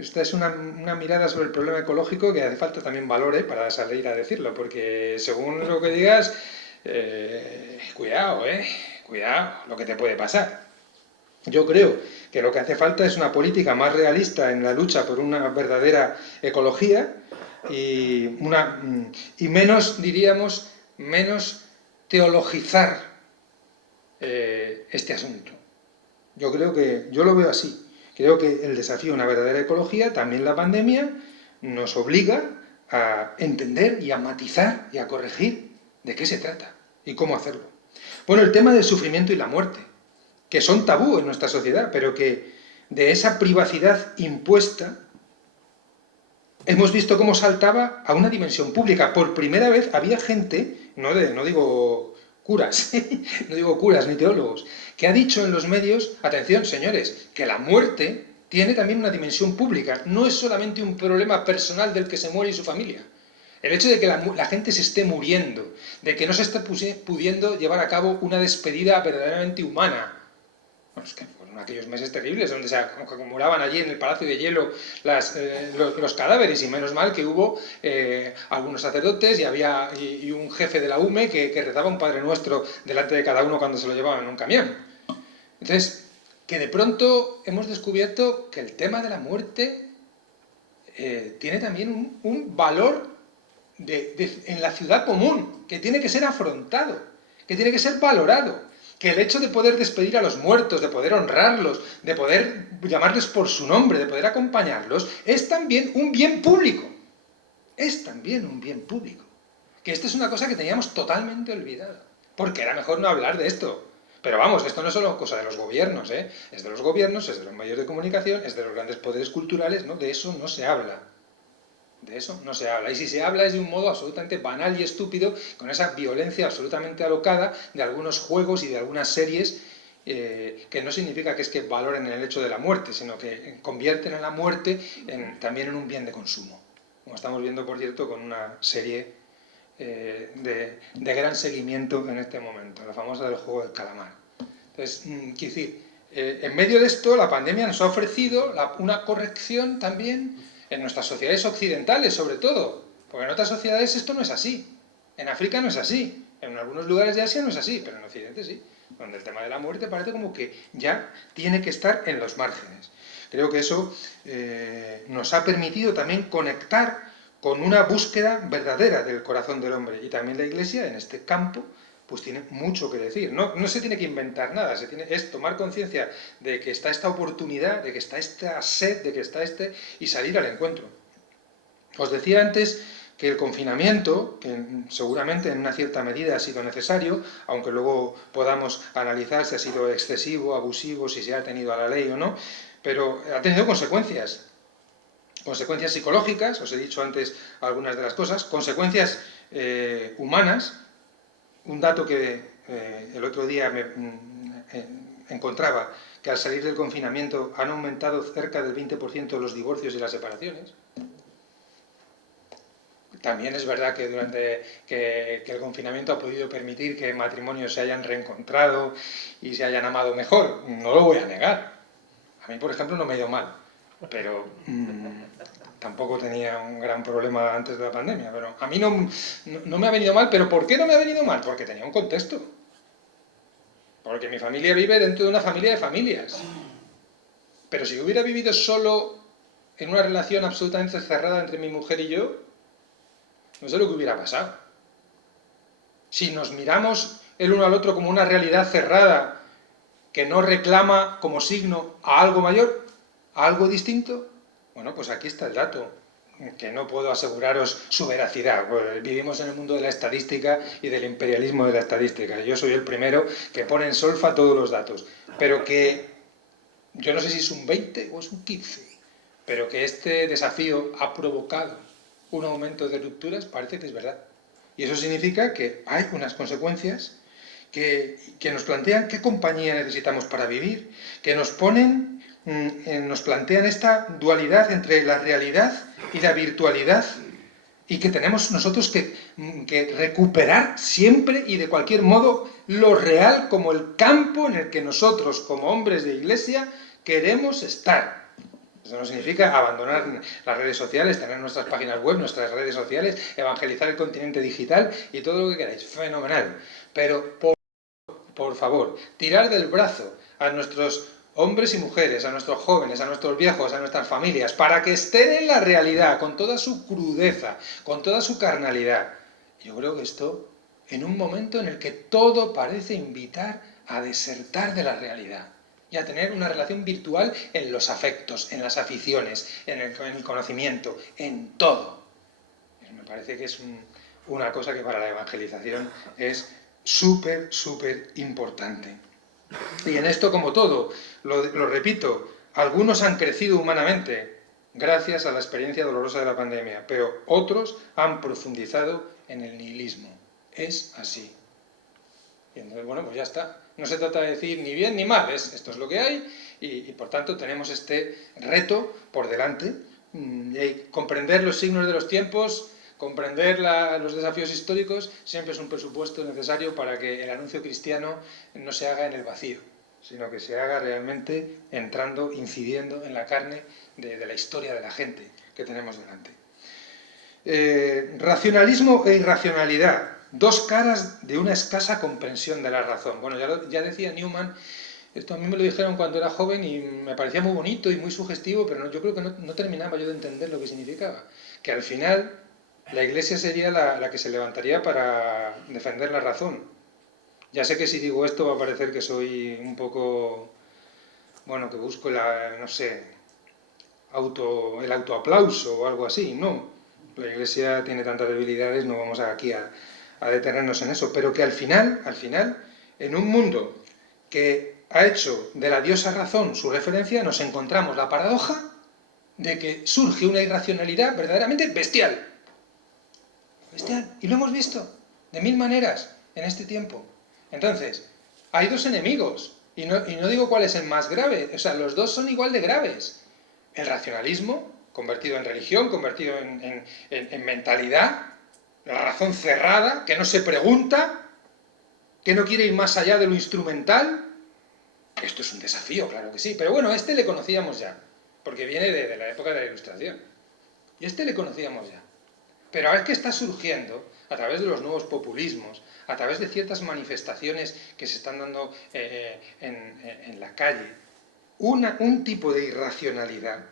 esta es una mirada sobre el problema ecológico que hace falta también valor para salir a decirlo, porque según lo que digas, cuidado lo que te puede pasar. Yo creo que lo que hace falta es una política más realista en la lucha por una verdadera ecología y menos, diríamos, menos teologizar este asunto. Yo lo veo así. Creo que el desafío de una verdadera ecología, también la pandemia, nos obliga a entender y a matizar y a corregir de qué se trata y cómo hacerlo. Bueno, el tema del sufrimiento y la muerte, que son tabú en nuestra sociedad, pero que de esa privacidad impuesta hemos visto cómo saltaba a una dimensión pública. Por primera vez había gente, no digo curas, no digo curas ni teólogos, que ha dicho en los medios, atención señores, que la muerte tiene también una dimensión pública, no es solamente un problema personal del que se muere y su familia. El hecho de que la gente se esté muriendo, de que no se esté pudiendo llevar a cabo una despedida verdaderamente humana, bueno, es que fueron aquellos meses terribles donde se acumulaban allí en el Palacio de Hielo los cadáveres, y menos mal que hubo algunos sacerdotes y un jefe de la UME que rezaba un Padre Nuestro delante de cada uno cuando se lo llevaban en un camión. Entonces, que de pronto hemos descubierto que el tema de la muerte tiene también un valor en la ciudad común, que tiene que ser afrontado, que tiene que ser valorado, que el hecho de poder despedir a los muertos, de poder honrarlos, de poder llamarles por su nombre, de poder acompañarlos, es también un bien público. Es también un bien público. Que esto es una cosa que teníamos totalmente olvidada, porque era mejor no hablar de esto. Pero vamos, esto no es solo cosa de los gobiernos, ¿eh? Es de los gobiernos, es de los medios de comunicación, es de los grandes poderes culturales, ¿no? De eso no se habla. De eso no se habla. Y si se habla es de un modo absolutamente banal y estúpido, con esa violencia absolutamente alocada de algunos juegos y de algunas series, que no significa que es que valoren el hecho de la muerte, sino que convierten a la muerte también en un bien de consumo. Como estamos viendo, por cierto, con una serie de gran seguimiento en este momento, la famosa del juego del calamar. Entonces, quiero decir, en medio de esto, la pandemia nos ha ofrecido una corrección también en nuestras sociedades occidentales, sobre todo, porque en otras sociedades esto no es así. En África no es así, en algunos lugares de Asia no es así, pero en Occidente sí, donde el tema de la muerte parece como que ya tiene que estar en los márgenes. Creo que eso nos ha permitido también conectar con una búsqueda verdadera del corazón del hombre, y también la Iglesia en este campo pues tiene mucho que decir. No se tiene que inventar nada, es tomar conciencia de que está esta oportunidad, de que está esta sed, de que está y salir al encuentro. Os decía antes que el confinamiento, que seguramente en una cierta medida ha sido necesario, aunque luego podamos analizar si ha sido excesivo, abusivo, si se ha tenido a la ley o no, pero ha tenido consecuencias psicológicas, os he dicho antes algunas de las cosas, consecuencias humanas. Un dato que el otro día me encontraba, que al salir del confinamiento han aumentado cerca del 20% los divorcios y las separaciones. También es verdad que que el confinamiento ha podido permitir que matrimonios se hayan reencontrado y se hayan amado mejor, no lo voy a negar. A mí, por ejemplo, no me ha ido mal, pero tampoco tenía un gran problema antes de la pandemia, pero a mí no me ha venido mal. ¿Pero por qué no me ha venido mal? Porque tenía un contexto. Porque mi familia vive dentro de una familia de familias. Pero si hubiera vivido solo en una relación absolutamente cerrada entre mi mujer y yo, no sé lo que hubiera pasado. Si nos miramos el uno al otro como una realidad cerrada que no reclama como signo a algo mayor, a algo distinto, bueno, pues aquí está el dato, que no puedo aseguraros su veracidad. Pues vivimos en el mundo de la estadística y del imperialismo de la estadística. Yo soy el primero que pone en solfa todos los datos. Pero que, yo no sé si es un 20 o es un 15, pero que este desafío ha provocado un aumento de rupturas, parece que es verdad. Y eso significa que hay unas consecuencias que nos plantean qué compañía necesitamos para vivir, que nos plantean esta dualidad entre la realidad y la virtualidad, y que tenemos nosotros que recuperar siempre y de cualquier modo lo real como el campo en el que nosotros, como hombres de Iglesia, queremos estar. Eso no significa abandonar las redes sociales, tener nuestras páginas web, nuestras redes sociales, evangelizar el continente digital y todo lo que queráis. Fenomenal. Pero por favor, tirar del brazo a nuestros hombres y mujeres, a nuestros jóvenes, a nuestros viejos, a nuestras familias, para que estén en la realidad, con toda su crudeza, con toda su carnalidad. Yo creo que esto, en un momento en el que todo parece invitar a desertar de la realidad y a tener una relación virtual en los afectos, en las aficiones, en el conocimiento, en todo. Me parece que es una cosa que para la evangelización es súper, súper importante. Y en esto, como todo, lo repito, algunos han crecido humanamente gracias a la experiencia dolorosa de la pandemia, pero otros han profundizado en el nihilismo. Es así. Y entonces, bueno, pues ya está. No se trata de decir ni bien ni mal, esto es lo que hay, y por tanto tenemos este reto por delante, y comprender los signos de los tiempos, comprender los desafíos históricos, siempre es un presupuesto necesario para que el anuncio cristiano no se haga en el vacío, sino que se haga realmente entrando, incidiendo en la carne de la historia de la gente que tenemos delante. Racionalismo e irracionalidad, dos caras de una escasa comprensión de la razón. Bueno, ya decía Newman, esto a mí me lo dijeron cuando era joven y me parecía muy bonito y muy sugestivo, pero yo creo que no terminaba yo de entender lo que significaba. Que al final la Iglesia sería la que se levantaría para defender la razón. Ya sé que si digo esto va a parecer que soy un poco, bueno, que busco no sé, el autoaplauso o algo así. No, la Iglesia tiene tantas debilidades, no vamos aquí a detenernos en eso, pero que al final, en un mundo que ha hecho de la diosa razón su referencia, nos encontramos la paradoja de que surge una irracionalidad verdaderamente bestial. Bestial. Y lo hemos visto de mil maneras en este tiempo. Entonces, hay dos enemigos, y no digo cuál es el más grave, o sea, los dos son igual de graves. El racionalismo, convertido en religión, convertido en mentalidad, la razón cerrada, que no se pregunta, que no quiere ir más allá de lo instrumental. Esto es un desafío, claro que sí, pero bueno, este le conocíamos ya, porque viene de la época de la Ilustración. Y este le conocíamos ya. Pero ahora es que está surgiendo, a través de los nuevos populismos, a través de ciertas manifestaciones que se están dando en la calle, un tipo de irracionalidad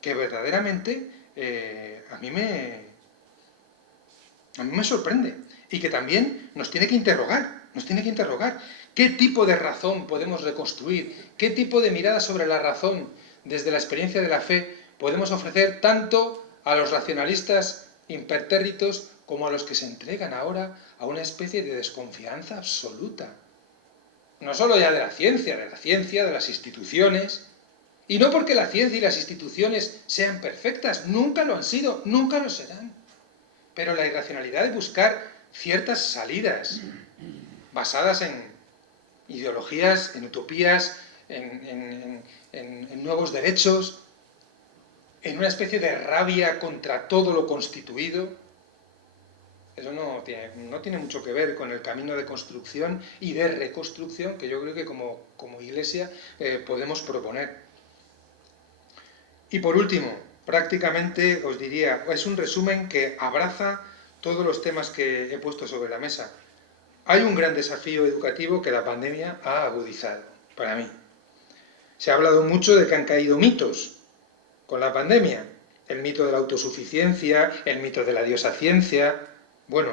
que verdaderamente a mí me sorprende y que también nos tiene que interrogar, qué tipo de razón podemos reconstruir, qué tipo de mirada sobre la razón desde la experiencia de la fe podemos ofrecer tanto a los racionalistas impertérritos como a los que se entregan ahora a una especie de desconfianza absoluta. No solo ya de la ciencia, de las instituciones. Y no porque la ciencia y las instituciones sean perfectas, nunca lo han sido, nunca lo serán. Pero la irracionalidad de buscar ciertas salidas basadas en ideologías, en utopías, en nuevos derechos, en una especie de rabia contra todo lo constituido, eso no tiene mucho que ver con el camino de construcción y de reconstrucción que yo creo que como Iglesia podemos proponer. Y por último, prácticamente os diría, es un resumen que abraza todos los temas que he puesto sobre la mesa. Hay un gran desafío educativo que la pandemia ha agudizado, para mí. Se ha hablado mucho de que han caído mitos con la pandemia. El mito de la autosuficiencia, el mito de la diosa ciencia. Bueno,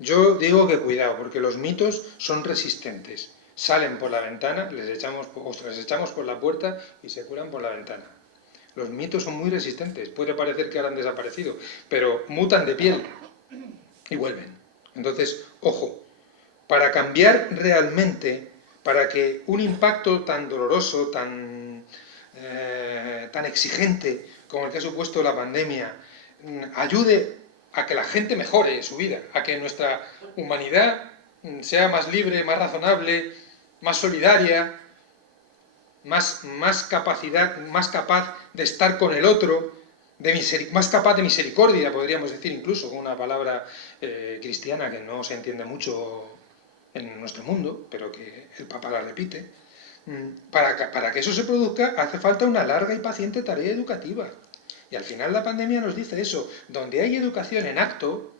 yo digo que cuidado, porque los mitos son resistentes. Salen por la ventana, les echamos por la puerta y se curan por la ventana. Los mitos son muy resistentes. Puede parecer que ahora han desaparecido, pero mutan de piel y vuelven. Entonces, ojo, para cambiar realmente, para que un impacto tan doloroso, tan exigente como el que ha supuesto la pandemia, ayude a que la gente mejore su vida, a que nuestra humanidad sea más libre, más razonable, más solidaria, más capaz de estar con el otro, más capaz de misericordia, podríamos decir incluso, con una palabra cristiana que no se entiende mucho en nuestro mundo, pero que el Papa la repite. Para que eso se produzca hace falta una larga y paciente tarea educativa. Y al final la pandemia nos dice eso, donde hay educación en acto,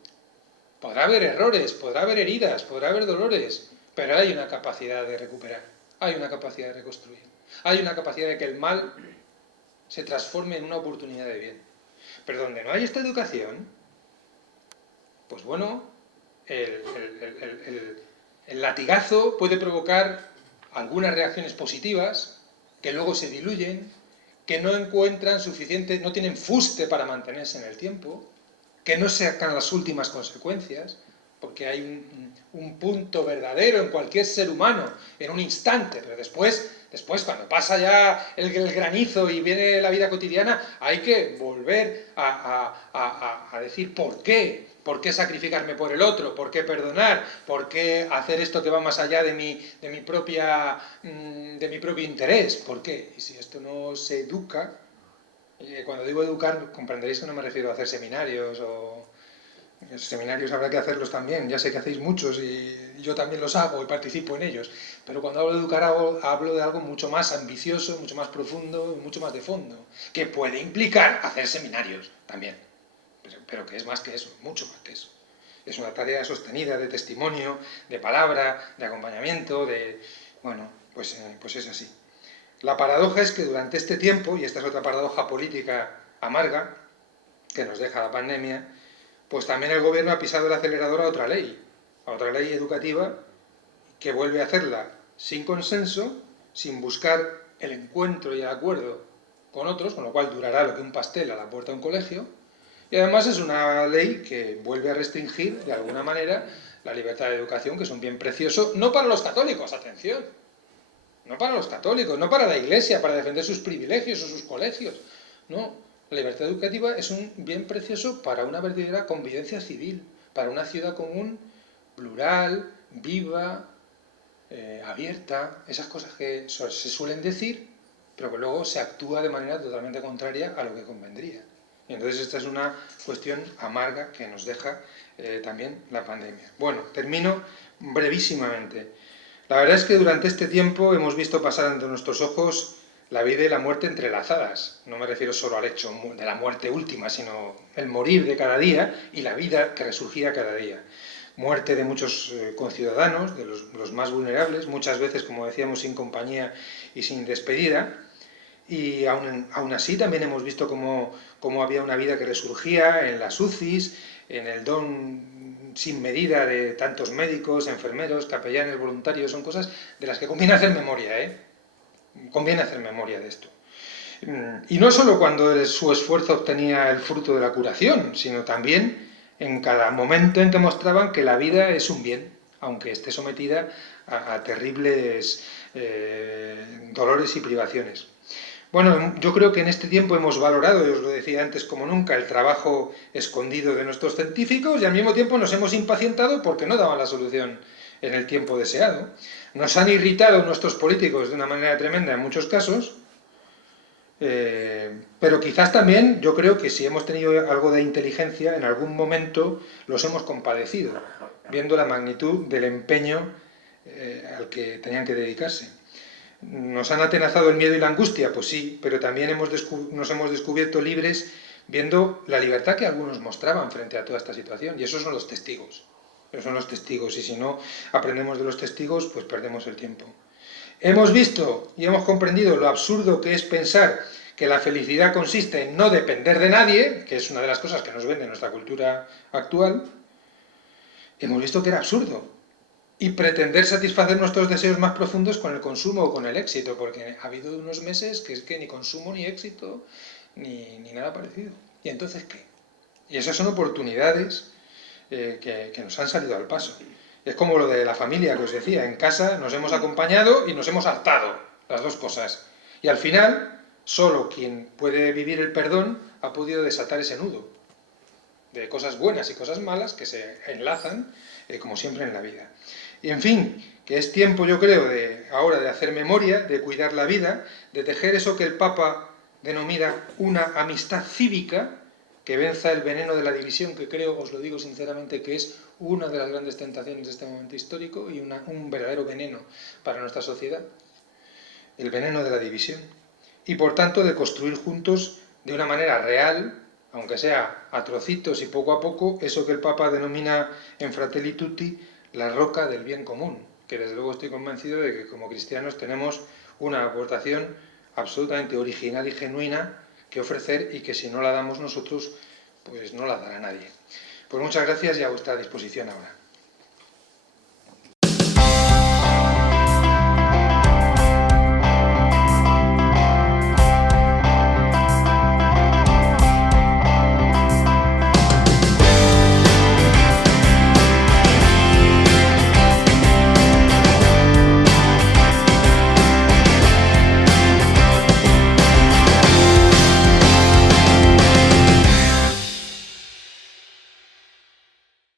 podrá haber errores, podrá haber heridas, podrá haber dolores, pero hay una capacidad de recuperar, hay una capacidad de reconstruir, hay una capacidad de que el mal se transforme en una oportunidad de bien. Pero donde no hay esta educación, pues bueno, el latigazo puede provocar algunas reacciones positivas que luego se diluyen, que no encuentran suficiente, no tienen fuste para mantenerse en el tiempo, que no sacan las últimas consecuencias, porque hay un punto verdadero en cualquier ser humano, en un instante, pero después cuando pasa ya el granizo y viene la vida cotidiana, hay que volver a decir ¿por qué? ¿Por qué sacrificarme por el otro? ¿Por qué perdonar? ¿Por qué hacer esto que va más allá de mi propio interés? ¿Por qué? Y si esto no se educa, cuando digo educar comprenderéis que no me refiero a hacer seminarios o Los seminarios habrá que hacerlos también, ya sé que hacéis muchos y yo también los hago y participo en ellos, pero cuando hablo de educar hablo de algo mucho más ambicioso, mucho más profundo y mucho más de fondo, que puede implicar hacer seminarios también, pero que es más que eso, mucho más que eso. Es una tarea sostenida de testimonio, de palabra, de acompañamiento, de... Bueno, pues es así. La paradoja es que durante este tiempo, y esta es otra paradoja política amarga que nos deja la pandemia, pues también el gobierno ha pisado el acelerador a otra ley educativa, que vuelve a hacerla sin consenso, sin buscar el encuentro y el acuerdo con otros, con lo cual durará lo que un pastel a la puerta de un colegio, y además es una ley que vuelve a restringir, de alguna manera, la libertad de educación, que es un bien precioso, no para los católicos, atención, no para los católicos, no para la Iglesia, para defender sus privilegios o sus colegios, no. La libertad educativa es un bien precioso para una verdadera convivencia civil, para una ciudad común plural, viva, abierta, esas cosas que se suelen decir, pero que luego se actúa de manera totalmente contraria a lo que convendría. Y entonces esta es una cuestión amarga que nos deja también la pandemia. Bueno, termino brevísimamente. La verdad es que durante este tiempo hemos visto pasar ante nuestros ojos la vida y la muerte entrelazadas. No me refiero solo al hecho de la muerte última, sino el morir de cada día y la vida que resurgía cada día. Muerte de muchos conciudadanos, de los más vulnerables, muchas veces, como decíamos, sin compañía y sin despedida. Y aún así también hemos visto cómo había una vida que resurgía en las UCIs, en el don sin medida de tantos médicos, enfermeros, capellanes, voluntarios. Son cosas de las que conviene hacer memoria, ¿eh? Conviene hacer memoria de esto. Y no solo cuando su esfuerzo obtenía el fruto de la curación, sino también en cada momento en que mostraban que la vida es un bien, aunque esté sometida a terribles dolores y privaciones. Bueno, yo creo que en este tiempo hemos valorado, y os lo decía antes como nunca, el trabajo escondido de nuestros científicos y al mismo tiempo nos hemos impacientado porque no daban la solución en el tiempo deseado. Nos han irritado nuestros políticos de una manera tremenda en muchos casos, pero quizás también yo creo que si hemos tenido algo de inteligencia, en algún momento los hemos compadecido, viendo la magnitud del empeño al que tenían que dedicarse. ¿Nos han atenazado el miedo y la angustia? Pues sí, pero también nos hemos descubierto libres viendo la libertad que algunos mostraban frente a toda esta situación, y esos son los testigos. Esos son los testigos, y si no aprendemos de los testigos, pues perdemos el tiempo. Hemos visto y hemos comprendido lo absurdo que es pensar que la felicidad consiste en no depender de nadie, que es una de las cosas que nos vende nuestra cultura actual. Hemos visto que era absurdo. Y pretender satisfacer nuestros deseos más profundos con el consumo o con el éxito, porque ha habido unos meses que es que ni consumo ni éxito, ni nada parecido. ¿Y entonces qué? Y esas son oportunidades que nos han salido al paso. Es como lo de la familia que os decía, en casa nos hemos acompañado y nos hemos hartado, las dos cosas. Y al final, solo quien puede vivir el perdón ha podido desatar ese nudo de cosas buenas y cosas malas que se enlazan, como siempre en la vida. Y en fin, que es tiempo, yo creo, ahora de hacer memoria, de cuidar la vida, de tejer eso que el Papa denomina una amistad cívica, que venza el veneno de la división, que creo, os lo digo sinceramente, que es una de las grandes tentaciones de este momento histórico y un verdadero veneno para nuestra sociedad, el veneno de la división. Y por tanto de construir juntos de una manera real, aunque sea a trocitos y poco a poco, eso que el Papa denomina en Fratelli Tutti la roca del bien común, que desde luego estoy convencido de que como cristianos tenemos una aportación absolutamente original y genuina que ofrecer y que si no la damos nosotros, pues no la dará nadie. Pues muchas gracias y a vuestra disposición ahora.